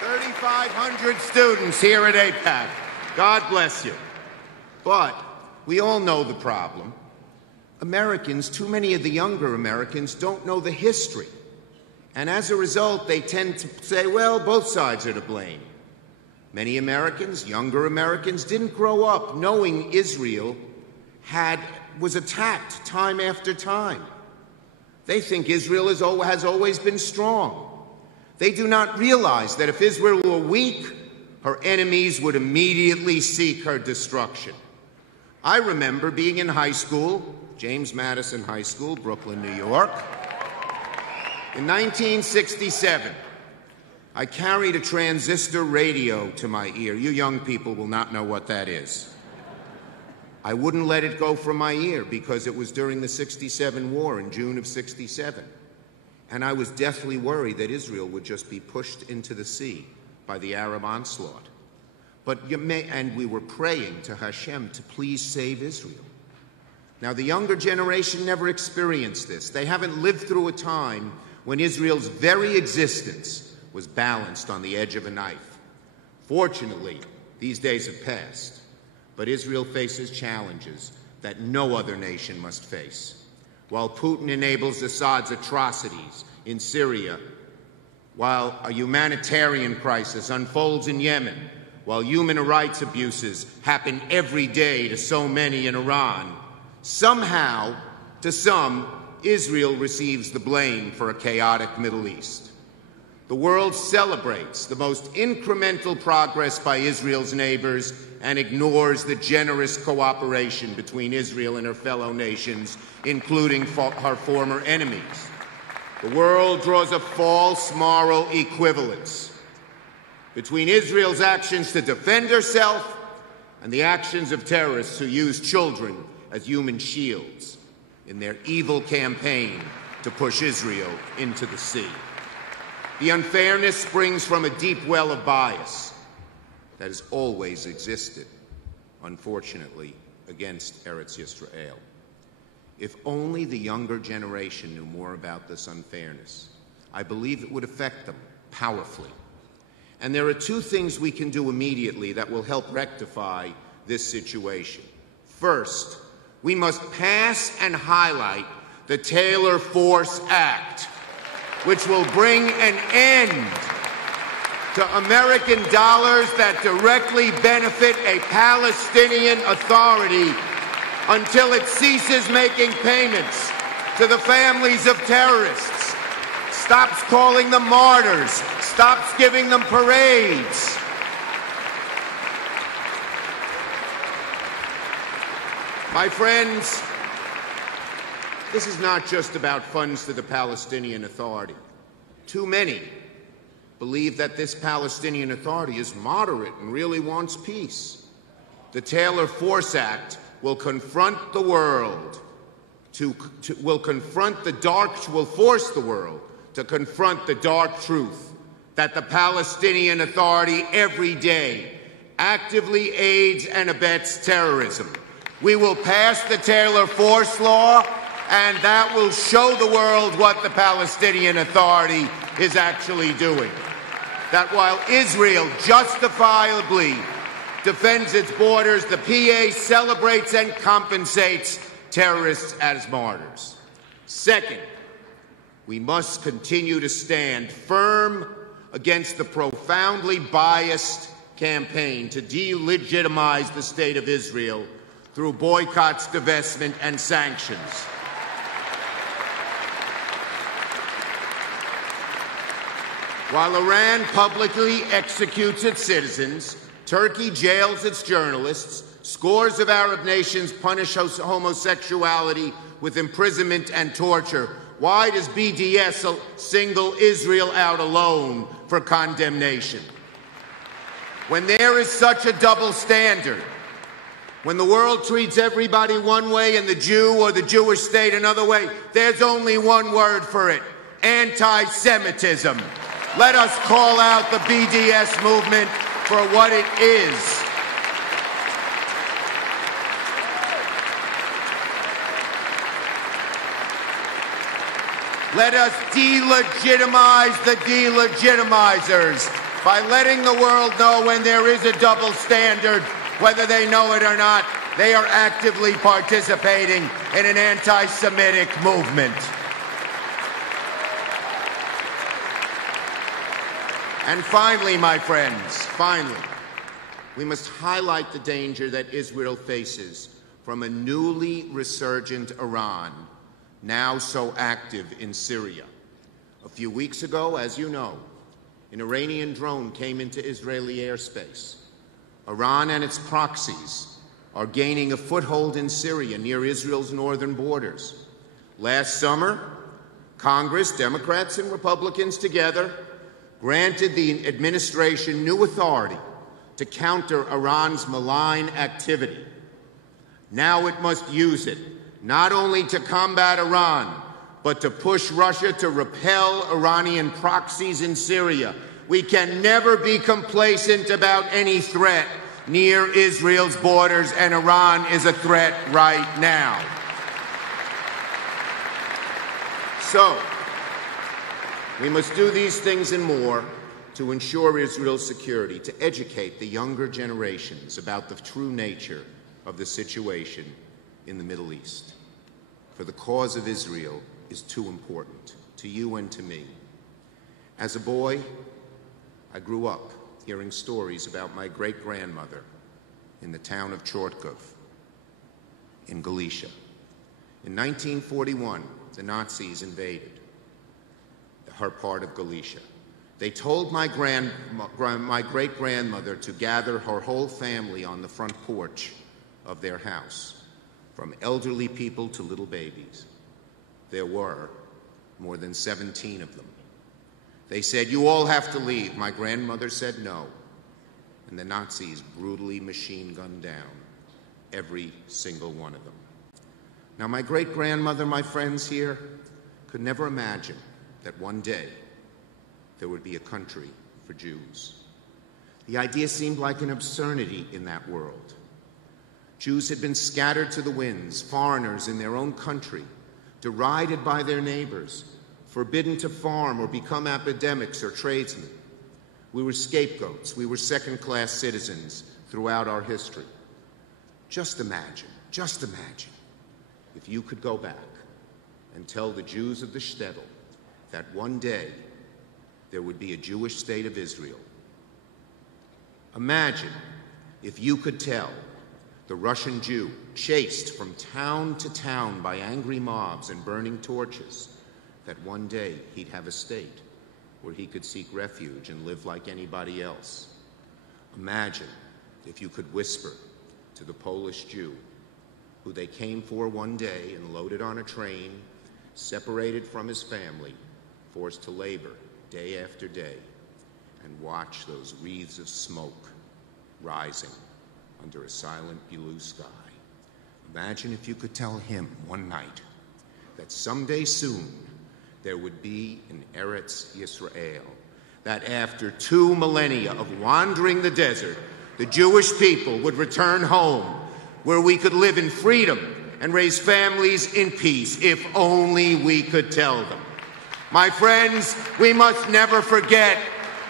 $3,500 students here at AIPAC. God bless you. But we all know the problem. Americans, too many of the younger Americans, don't know the history. And as a result, they tend to say, well, both sides are to blame. Many Americans, younger Americans, didn't grow up knowing Israel was attacked time after time. They think Israel has always been strong. They do not realize that if Israel were weak, her enemies would immediately seek her destruction. I remember being in high school, James Madison High School, Brooklyn, New York. In 1967, I carried a transistor radio to my ear. You young people will not know what that is. I wouldn't let it go from my ear because it was during the '67 war in June of '67. And I was deathly worried that Israel would just be pushed into the sea by the Arab onslaught. And we were praying to Hashem to please save Israel. Now, the younger generation never experienced this. They haven't lived through a time when Israel's very existence was balanced on the edge of a knife. Fortunately, these days have passed, but Israel faces challenges that no other nation must face. While Putin enables Assad's atrocities in Syria, while a humanitarian crisis unfolds in Yemen, while human rights abuses happen every day to so many in Iran, somehow, to some, Israel receives the blame for a chaotic Middle East. The world celebrates the most incremental progress by Israel's neighbors and ignores the generous cooperation between Israel and her fellow nations, including her former enemies. The world draws a false moral equivalence between Israel's actions to defend herself and the actions of terrorists who use children as human shields in their evil campaign to push Israel into the sea. The unfairness springs from a deep well of bias that has always existed, unfortunately, against Eretz Yisrael. If only the younger generation knew more about this unfairness, I believe it would affect them powerfully. And there are two things we can do immediately that will help rectify this situation. First, we must pass and highlight the Taylor Force Act, which will bring an end to American dollars that directly benefit a Palestinian Authority until it ceases making payments to the families of terrorists, stops calling them martyrs, stops giving them parades. My friends, this is not just about funds to the Palestinian Authority. Too many believe that this Palestinian Authority is moderate and really wants peace. The Taylor Force Act will confront the world, will force the world to confront the dark truth that the Palestinian Authority every day actively aids and abets terrorism. We will pass the Taylor Force Law, and that will show the world what the Palestinian Authority is actually doing. That while Israel justifiably defends its borders. The PA celebrates and compensates terrorists as martyrs. Second, we must continue to stand firm against the profoundly biased campaign to delegitimize the State of Israel through boycotts, divestment, and sanctions. While Iran publicly executes its citizens, Turkey jails its journalists, scores of Arab nations punish homosexuality with imprisonment and torture, why does BDS single Israel out alone for condemnation? When there is such a double standard, when the world treats everybody one way and the Jew or the Jewish state another way, there's only one word for it: anti-Semitism. Let us call out the BDS movement for what it is. Let us delegitimize the delegitimizers by letting the world know when there is a double standard, whether they know it or not, they are actively participating in an anti-Semitic movement. And finally, my friends, we must highlight the danger that Israel faces from a newly resurgent Iran, now so active in Syria. A few weeks ago, as you know, an Iranian drone came into Israeli airspace. Iran and its proxies are gaining a foothold in Syria near Israel's northern borders. Last summer, Congress, Democrats and Republicans together, granted the administration new authority to counter Iran's malign activity. Now it must use it, not only to combat Iran, but to push Russia to repel Iranian proxies in Syria. We can never be complacent about any threat near Israel's borders, and Iran is a threat right now. So, we must do these things and more to ensure Israel's security, to educate the younger generations about the true nature of the situation in the Middle East. For the cause of Israel is too important to you and to me. As a boy, I grew up hearing stories about my great-grandmother in the town of Chortkov in Galicia. In 1941, the Nazis invaded her part of Galicia. They told my great-grandmother to gather her whole family on the front porch of their house, from elderly people to little babies. There were more than 17 of them. They said, "You all have to leave." My grandmother said no, and the Nazis brutally machine-gunned down every single one of them. Now, my great-grandmother, my friends here, could never imagine that one day there would be a country for Jews. The idea seemed like an absurdity in that world. Jews had been scattered to the winds, foreigners in their own country, derided by their neighbors, forbidden to farm or become academics or tradesmen. We were scapegoats. We were second-class citizens throughout our history. Just imagine if you could go back and tell the Jews of the shtetl that one day there would be a Jewish state of Israel. Imagine if you could tell the Russian Jew, chased from town to town by angry mobs and burning torches, that one day he'd have a state where he could seek refuge and live like anybody else. Imagine if you could whisper to the Polish Jew, who they came for one day and loaded on a train, separated from his family, forced to labor day after day, and watch those wreaths of smoke rising under a silent blue sky. Imagine if you could tell him one night that someday soon there would be an Eretz Yisrael, that after 2 millennia of wandering the desert, the Jewish people would return home, where we could live in freedom and raise families in peace, if only we could tell them. My friends, we must never forget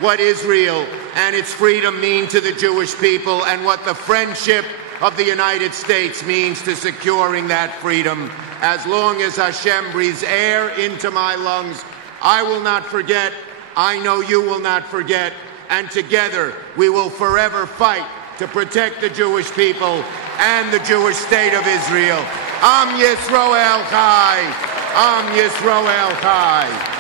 what Israel and its freedom mean to the Jewish people and what the friendship of the United States means to securing that freedom. As long as Hashem breathes air into my lungs, I will not forget. I know you will not forget. And together we will forever fight to protect the Jewish people and the Jewish state of Israel. Am Yisroel Chai! Am Yisroel Chai!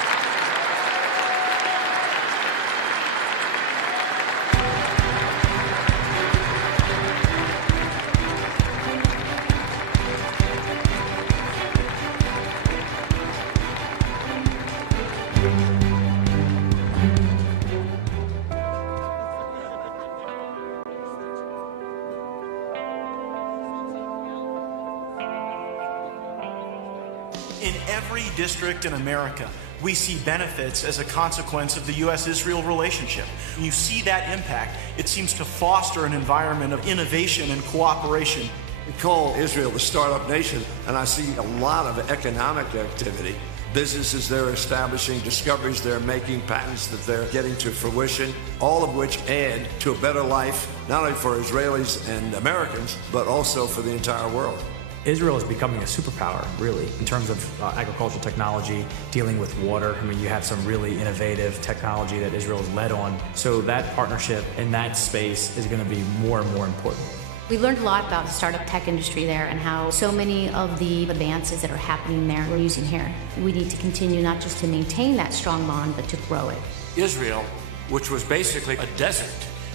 In every district in America, we see benefits as a consequence of the U.S.-Israel relationship. When you see that impact, it seems to foster an environment of innovation and cooperation. We call Israel the startup nation, and I see a lot of economic activity. Businesses they're establishing, discoveries they're making, patents that they're getting to fruition, all of which add to a better life, not only for Israelis and Americans, but also for the entire world. Israel is becoming a superpower, really, in terms of agricultural technology, dealing with water. I mean, you have some really innovative technology that Israel has led on. So that partnership in that space is going to be more and more important. We learned a lot about the startup tech industry there and how so many of the advances that are happening there we're using here. We need to continue not just to maintain that strong bond, but to grow it. Israel, which was basically a desert,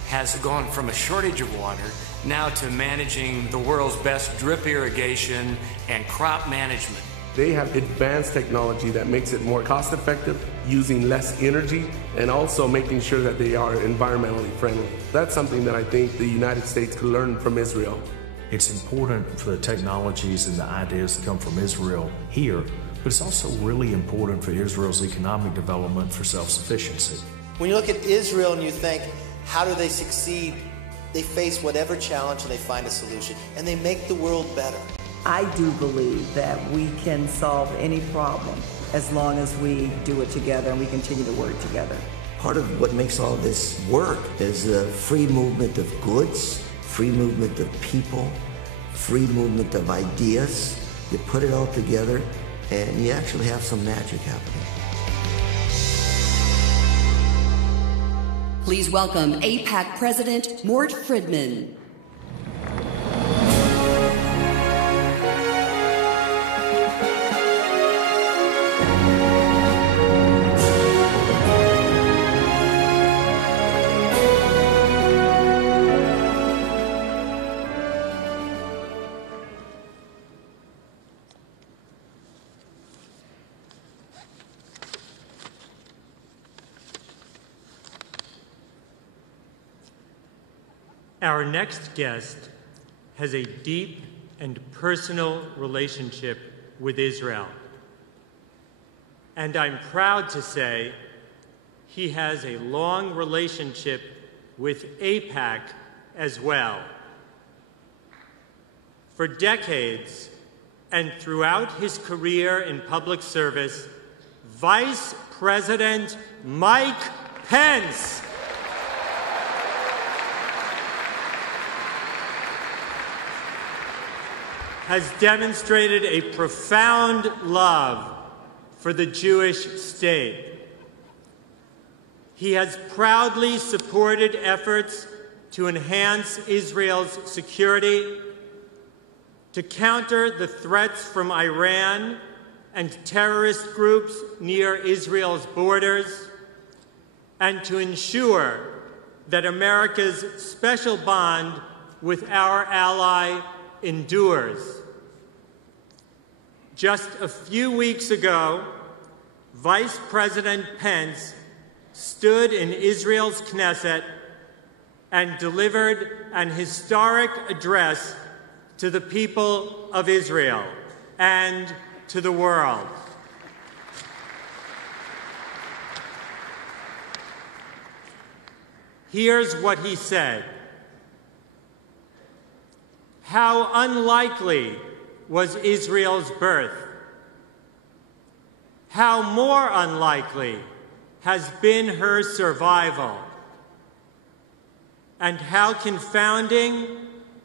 has gone from a shortage of water now to managing the world's best drip irrigation and crop management. They have advanced technology that makes it more cost-effective, using less energy, and also making sure that they are environmentally friendly. That's something that I think the United States could learn from Israel. It's important for the technologies and the ideas that come from Israel here, but it's also really important for Israel's economic development for self-sufficiency. When you look at Israel and you think, how do they succeed? They face whatever challenge and they find a solution, and they make the world better. I do believe that we can solve any problem as long as we do it together and we continue to work together. Part of what makes all this work is the free movement of goods, free movement of people, free movement of ideas. You put it all together and you actually have some magic happening. Please welcome AIPAC President Mort Friedman. Our next guest has a deep and personal relationship with Israel. And I'm proud to say he has a long relationship with AIPAC as well. For decades, and throughout his career in public service, Vice President Mike Pence has demonstrated a profound love for the Jewish state. He has proudly supported efforts to enhance Israel's security, to counter the threats from Iran and terrorist groups near Israel's borders, and to ensure that America's special bond with our ally endures. Just a few weeks ago, Vice President Pence stood in Israel's Knesset and delivered an historic address to the people of Israel and to the world. Here's what he said. How unlikely was Israel's birth? How more unlikely has been her survival, and how confounding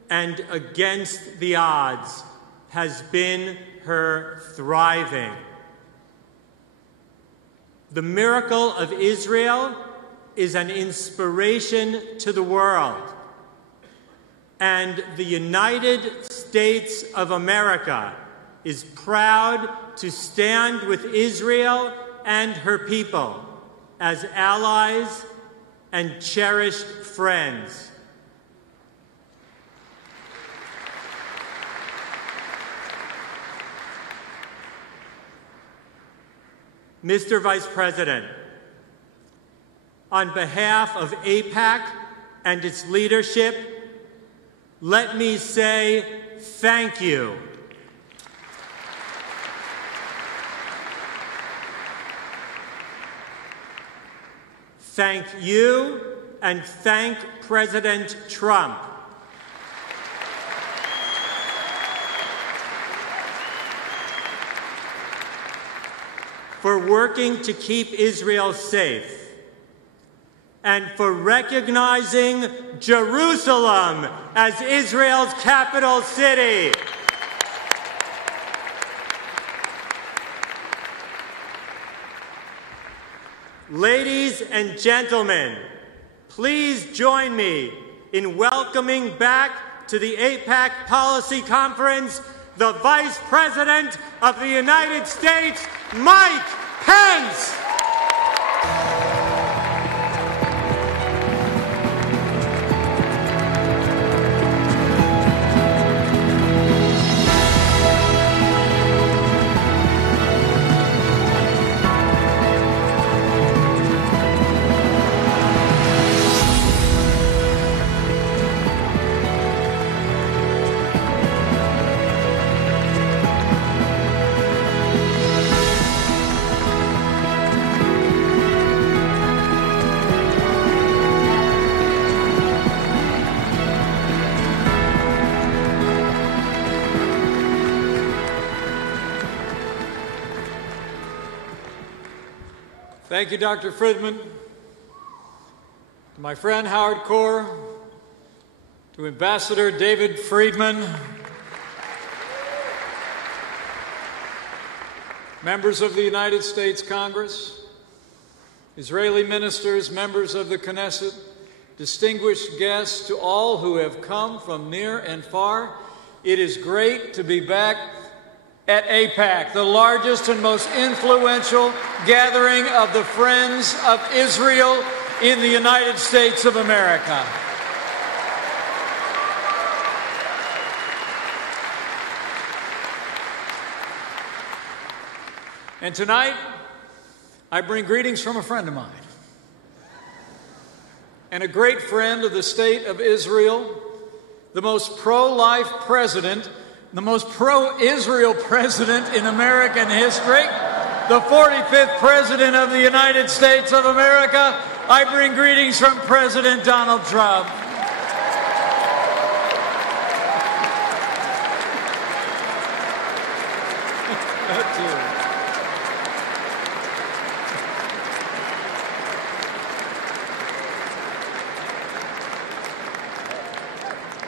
and against the odds has been her thriving. The miracle of Israel is an inspiration to the world, and the United States of America is proud to stand with Israel and her people as allies and cherished friends. Mr. Vice President, on behalf of AIPAC and its leadership, let me say thank you. Thank you, and thank President Trump. For working to keep Israel safe, and for recognizing Jerusalem as Israel's capital city. Ladies and gentlemen, please join me in welcoming back to the AIPAC Policy Conference the Vice President of the United States, Mike Pence. Thank you, Dr. Friedman. To my friend Howard Corr, to Ambassador David Friedman, members of the United States Congress, Israeli ministers, members of the Knesset, distinguished guests, to all who have come from near and far, it is great to be back at AIPAC, the largest and most influential gathering of the Friends of Israel in the United States of America. And tonight, I bring greetings from a friend of mine and a great friend of the state of Israel, the most pro-life president, the most pro-Israel president in American history, the 45th President of the United States of America. I bring greetings from President Donald Trump.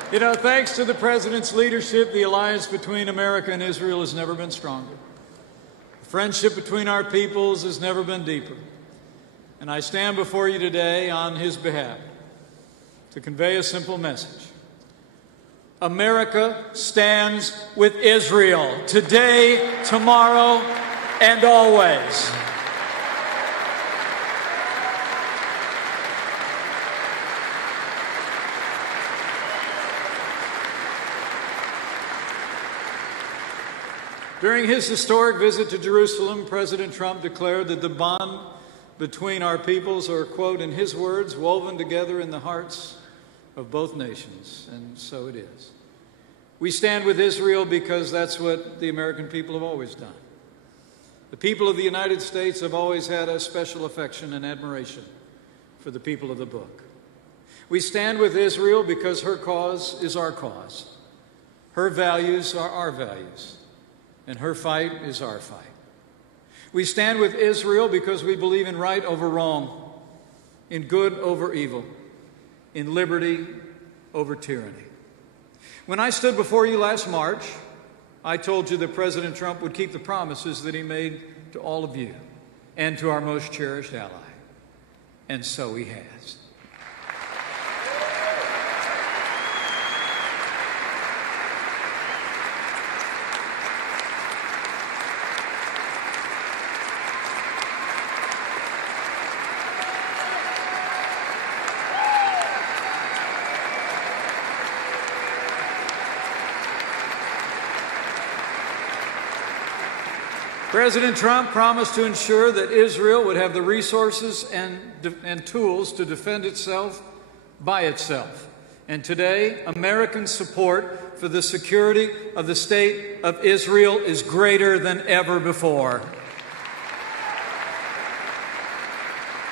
You know, thanks to the President's leadership, the alliance between America and Israel has never been stronger. The friendship between our peoples has never been deeper. And I stand before you today on his behalf to convey a simple message. America stands with Israel today, tomorrow, and always. During his historic visit to Jerusalem, President Trump declared that the bond between our peoples are, quote, in his words, woven together in the hearts of both nations. And so it is. We stand with Israel because that's what the American people have always done. The people of the United States have always had a special affection and admiration for the people of the book. We stand with Israel because her cause is our cause. Her values are our values. And her fight is our fight. We stand with Israel because we believe in right over wrong, in good over evil, in liberty over tyranny. When I stood before you last March, I told you that President Trump would keep the promises that he made to all of you and to our most cherished ally. And so he has. President Trump promised to ensure that Israel would have the resources and tools to defend itself by itself. And today, American support for the security of the state of Israel is greater than ever before.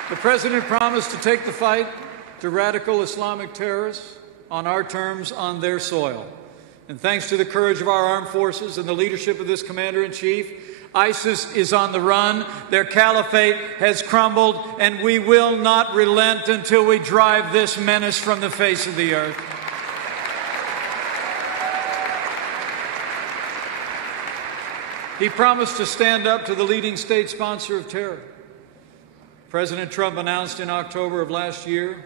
The President promised to take the fight to radical Islamic terrorists on our terms, on their soil. And thanks to the courage of our armed forces and the leadership of this Commander-in-Chief, ISIS is on the run, their caliphate has crumbled, and we will not relent until we drive this menace from the face of the earth. He promised to stand up to the leading state sponsor of terror. President Trump announced in October of last year,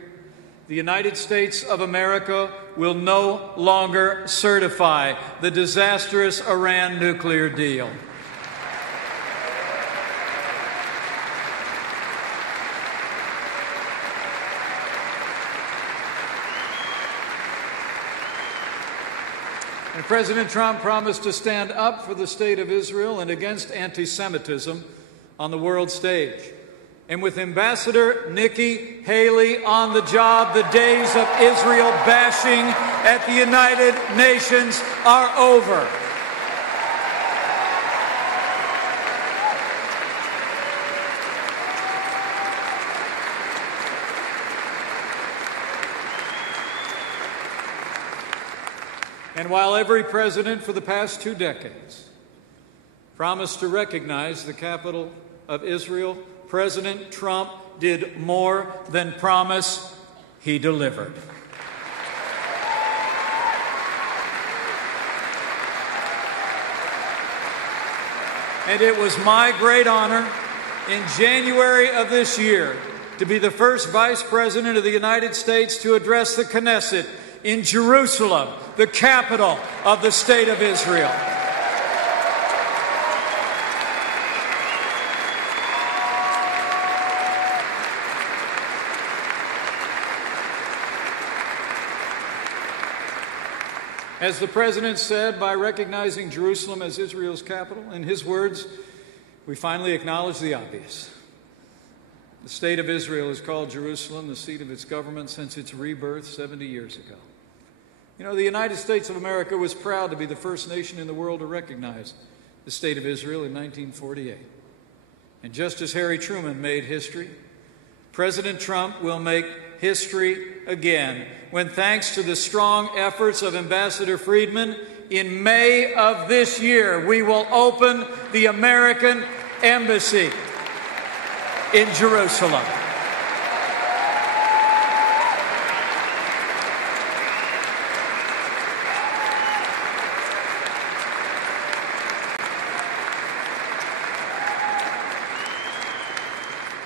the United States of America will no longer certify the disastrous Iran nuclear deal. And President Trump promised to stand up for the state of Israel and against anti-Semitism on the world stage. And with Ambassador Nikki Haley on the job, the days of Israel bashing at the United Nations are over. And while every president for the past 2 decades promised to recognize the capital of Israel, President Trump did more than promise. He delivered. And it was my great honor in January of this year to be the first Vice President of the United States to address the Knesset in Jerusalem, the capital of the State of Israel. As the President said, by recognizing Jerusalem as Israel's capital, in his words, we finally acknowledge the obvious. The State of Israel has called Jerusalem the seat of its government since its rebirth 70 years ago. You know, the United States of America was proud to be the first nation in the world to recognize the State of Israel in 1948. And just as Harry Truman made history, President Trump will make history again when, thanks to the strong efforts of Ambassador Friedman, in May of this year, we will open the American Embassy in Jerusalem.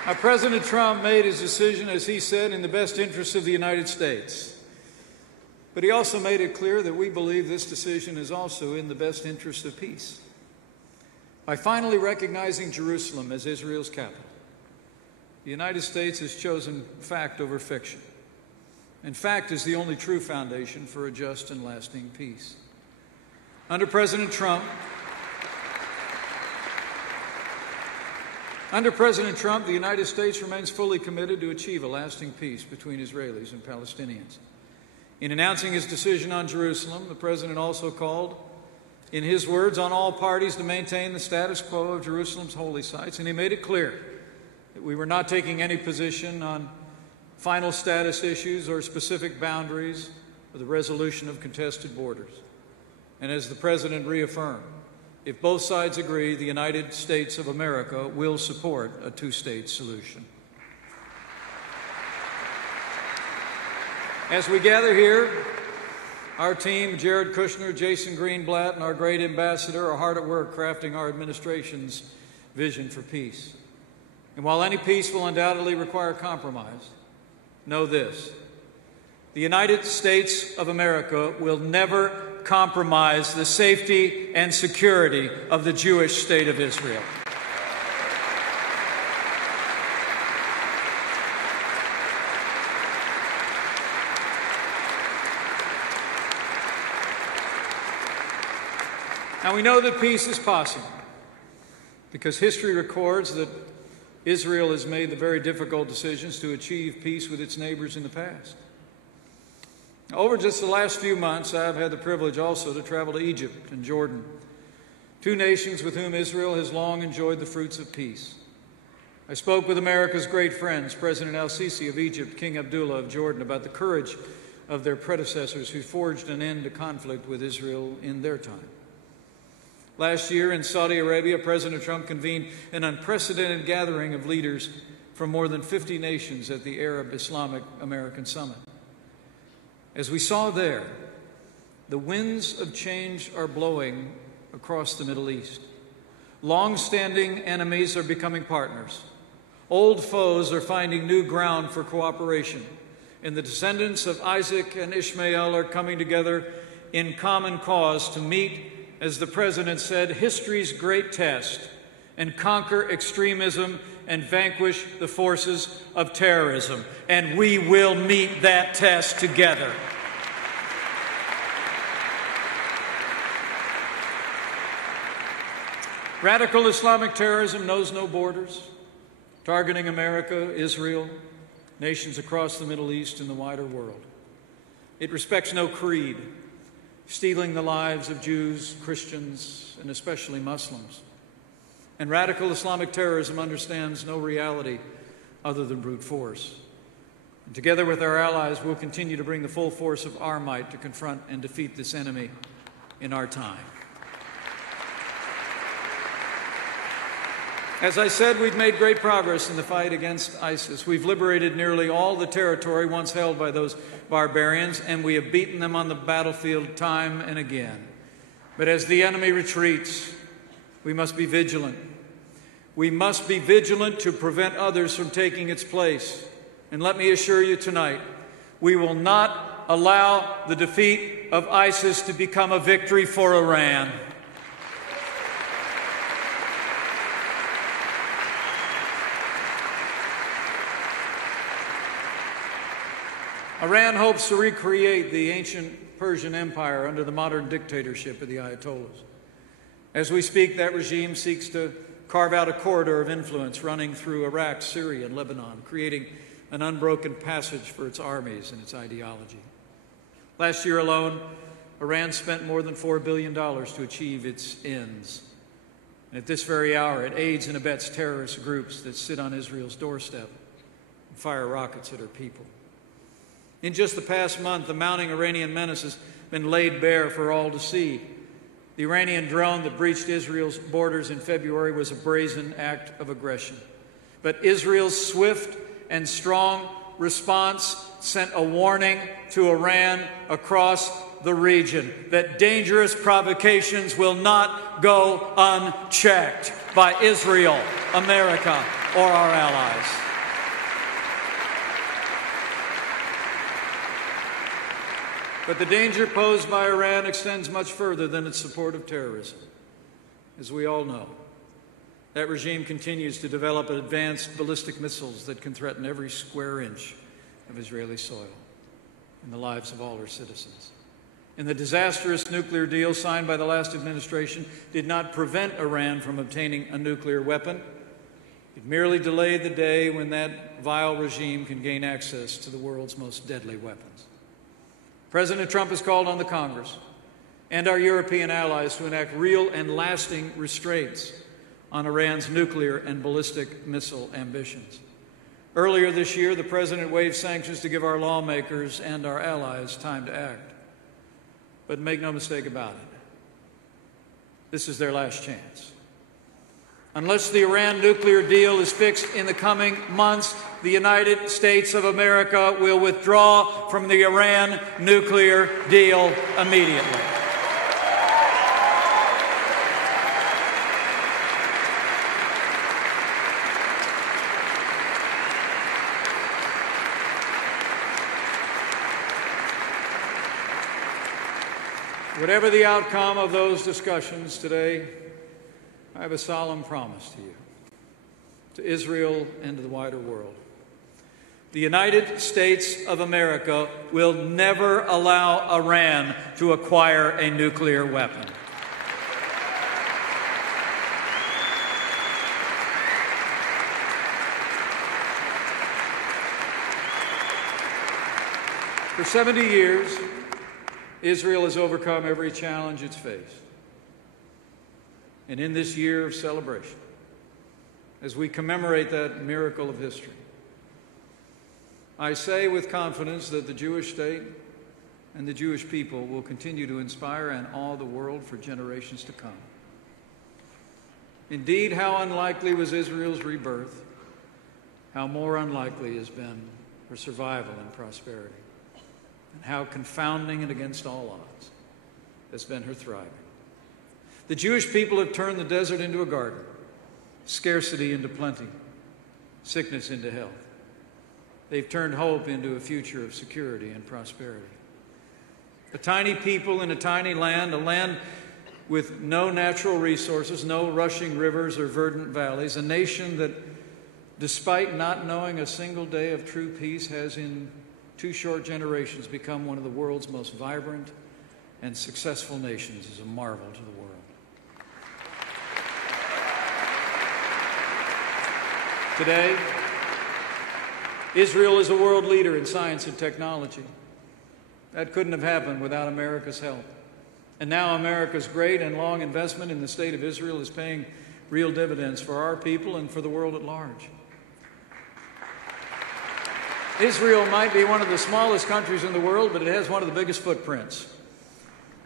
Now, President Trump made his decision, as he said, in the best interest of the United States. But he also made it clear that we believe this decision is also in the best interest of peace. By finally recognizing Jerusalem as Israel's capital, the United States has chosen fact over fiction. And fact is the only true foundation for a just and lasting peace. Under President Trump, the United States remains fully committed to achieve a lasting peace between Israelis and Palestinians. In announcing his decision on Jerusalem, the President also called, in his words, on all parties to maintain the status quo of Jerusalem's holy sites, and he made it clear that we were not taking any position on final status issues or specific boundaries or the resolution of contested borders. And as the President reaffirmed, If both sides agree, the United States of America will support a two-state solution. As we gather here, our team, Jared Kushner, Jason Greenblatt, and our great ambassador are hard at work crafting our administration's vision for peace. And while any peace will undoubtedly require compromise, know this: the United States of America will never compromise the safety and security of the Jewish state of Israel. Now, we know that peace is possible because history records that Israel has made the very difficult decisions to achieve peace with its neighbors in the past. Over just the last few months, I've had the privilege also to travel to Egypt and Jordan, two nations with whom Israel has long enjoyed the fruits of peace. I spoke with America's great friends, President al-Sisi of Egypt, King Abdullah of Jordan, about the courage of their predecessors who forged an end to conflict with Israel in their time. Last year in Saudi Arabia, President Trump convened an unprecedented gathering of leaders from more than 50 nations at the Arab Islamic American Summit. As we saw there, the winds of change are blowing across the Middle East. Long-standing enemies are becoming partners. Old foes are finding new ground for cooperation. And the descendants of Isaac and Ishmael are coming together in common cause to meet, as the President said, history's great test and conquer extremism and vanquish the forces of terrorism. And we will meet that test together. Radical Islamic terrorism knows no borders, targeting America, Israel, nations across the Middle East and the wider world. It respects no creed, stealing the lives of Jews, Christians, and especially Muslims. And radical Islamic terrorism understands no reality other than brute force. And together with our allies, we'll continue to bring the full force of our might to confront and defeat this enemy in our time. As I said, we've made great progress in the fight against ISIS. We've liberated nearly all the territory once held by those barbarians, and we have beaten them on the battlefield time and again. But as the enemy retreats, we must be vigilant. We must be vigilant to prevent others from taking its place. And let me assure you tonight, we will not allow the defeat of ISIS to become a victory for Iran. Iran hopes to recreate the ancient Persian Empire under the modern dictatorship of the Ayatollahs. As we speak, that regime seeks to carve out a corridor of influence running through Iraq, Syria, and Lebanon, creating an unbroken passage for its armies and its ideology. Last year alone, Iran spent more than $4 billion to achieve its ends. And at this very hour, it aids and abets terrorist groups that sit on Israel's doorstep and fire rockets at her people. In just the past month, the mounting Iranian menace has been laid bare for all to see. The Iranian drone that breached Israel's borders in February was a brazen act of aggression. But Israel's swift and strong response sent a warning to Iran across the region that dangerous provocations will not go unchecked by Israel, America, or our allies. But the danger posed by Iran extends much further than its support of terrorism. As we all know, that regime continues to develop advanced ballistic missiles that can threaten every square inch of Israeli soil and the lives of all her citizens. And the disastrous nuclear deal signed by the last administration did not prevent Iran from obtaining a nuclear weapon. It merely delayed the day when that vile regime can gain access to the world's most deadly weapons. President Trump has called on the Congress and our European allies to enact real and lasting restraints on Iran's nuclear and ballistic missile ambitions. Earlier this year, the President waived sanctions to give our lawmakers and our allies time to act. But make no mistake about it, This is their last chance. Unless the Iran nuclear deal is fixed in the coming months, the United States of America will withdraw from the Iran nuclear deal immediately. Whatever the outcome of those discussions today, I have a solemn promise to you, to Israel and to the wider world. The United States of America will never allow Iran to acquire a nuclear weapon. For 70 years, Israel has overcome every challenge it's faced. And in this year of celebration, as we commemorate that miracle of history, I say with confidence that the Jewish state and the Jewish people will continue to inspire and awe the world for generations to come. Indeed, how unlikely was Israel's rebirth, how more unlikely has been her survival and prosperity. And how confounding and against all odds has been her thriving. The Jewish people have turned the desert into a garden, scarcity into plenty, sickness into health. They've turned hope into a future of security and prosperity. A tiny people in a tiny land, a land with no natural resources, no rushing rivers or verdant valleys, a nation that, despite not knowing a single day of true peace, has in 2 short generations become one of the world's most vibrant and successful nations, is a marvel to the world. Today, Israel is a world leader in science and technology. That couldn't have happened without America's help. And now America's great and long investment in the state of Israel is paying real dividends for our people and for the world at large. Israel might be one of the smallest countries in the world, but it has one of the biggest footprints.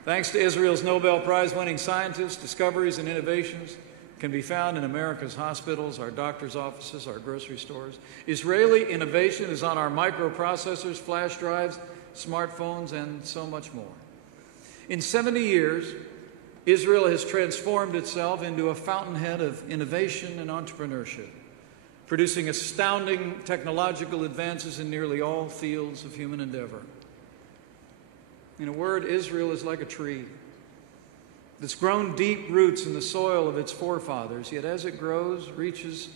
Thanks to Israel's Nobel Prize-winning scientists, discoveries and innovations can be found in America's hospitals, our doctors' offices, our grocery stores. Israeli innovation is on our microprocessors, flash drives, smartphones, and so much more. In 70 years, Israel has transformed itself into a fountainhead of innovation and entrepreneurship, producing astounding technological advances in nearly all fields of human endeavor. In a word, Israel is like a tree that's grown deep roots in the soil of its forefathers, yet as it grows, reaches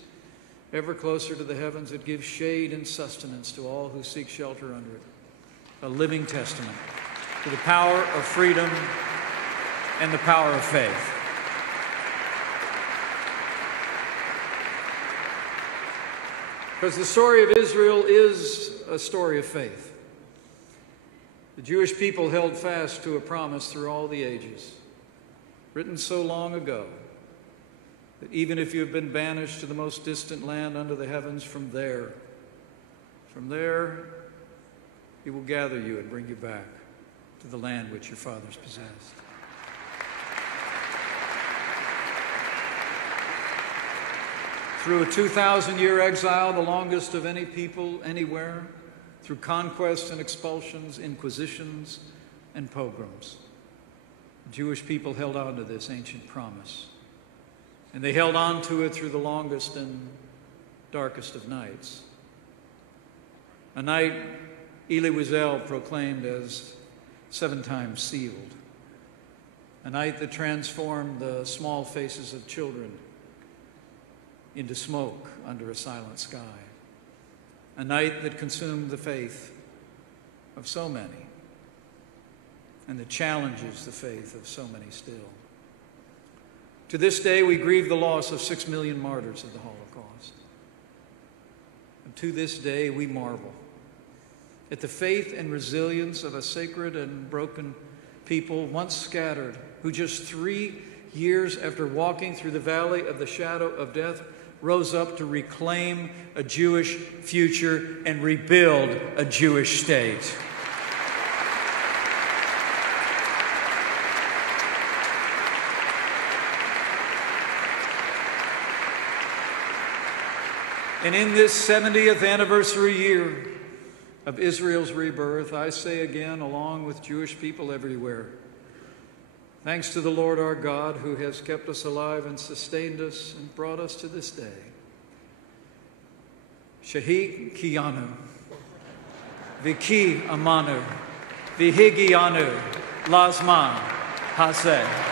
ever closer to the heavens, it gives shade and sustenance to all who seek shelter under it. A living testament to the power of freedom and the power of faith. Because the story of Israel is a story of faith. The Jewish people held fast to a promise through all the ages, written so long ago, that even if you have been banished to the most distant land under the heavens, from there, he will gather you and bring you back to the land which your fathers possessed. Through a 2,000-year exile, the longest of any people anywhere, through conquests and expulsions, inquisitions and pogroms, the Jewish people held on to this ancient promise. And they held on to it through the longest and darkest of nights. A night Elie Wiesel proclaimed as 7 times sealed. A night that transformed the small faces of children into smoke under a silent sky. A night that consumed the faith of so many and that challenges the faith of so many still. To this day, we grieve the loss of 6 million martyrs of the Holocaust. And to this day, we marvel at the faith and resilience of a sacred and broken people once scattered, who just 3 years after walking through the valley of the shadow of death rose up to reclaim a Jewish future and rebuild a Jewish state. And in this 70th anniversary year of Israel's rebirth, I say again, along with Jewish people everywhere, thanks to the Lord our God who has kept us alive and sustained us and brought us to this day. Shehi Kiyanu, Viki Amanu, Vihigianu, Lazman, Haseh.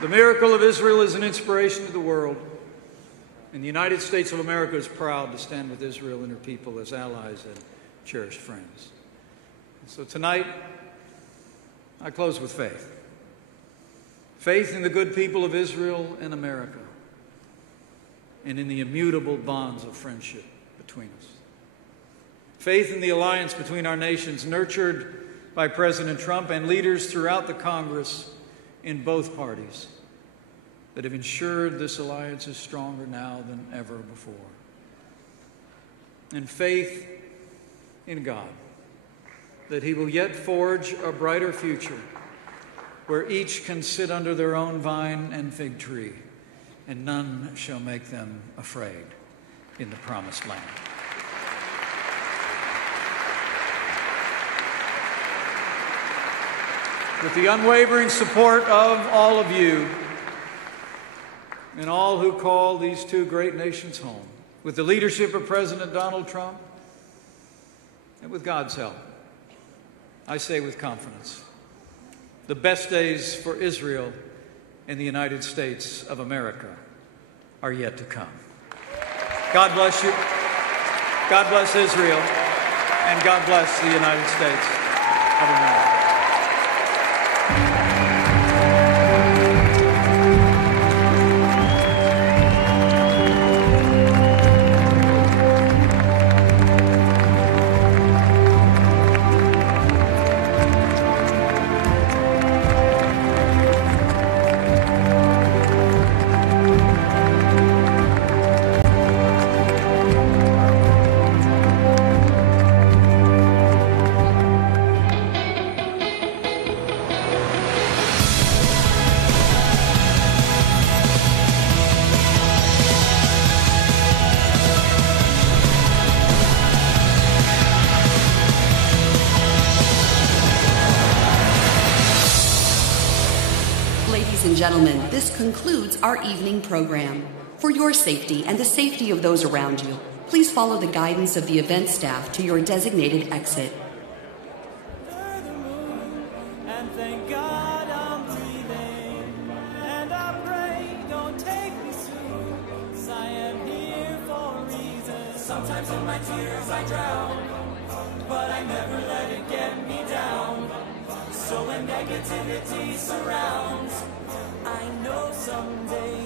The miracle of Israel is an inspiration to the world, and the United States of America is proud to stand with Israel and her people as allies and cherished friends. So tonight, I close with faith. Faith in the good people of Israel and America, and in the immutable bonds of friendship between us. Faith in the alliance between our nations, nurtured by President Trump and leaders throughout the Congress in both parties, that have ensured this alliance is stronger now than ever before. And faith in God, that He will yet forge a brighter future where each can sit under their own vine and fig tree, and none shall make them afraid in the promised land. With the unwavering support of all of you and all who call these two great nations home, with the leadership of President Donald Trump, and with God's help, I say with confidence, the best days for Israel and the United States of America are yet to come. God bless you. God bless Israel. And God bless the United States of America. Gentlemen, this concludes our evening program. For your safety and the safety of those around you, please follow the guidance of the event staff to your designated exit. And thank God I'm breathing, and I pray don't take me soon, 'cause I am here for a reason. Sometimes in my tears I drown, but I never let it get me down. So when negativity surrounds, I know someday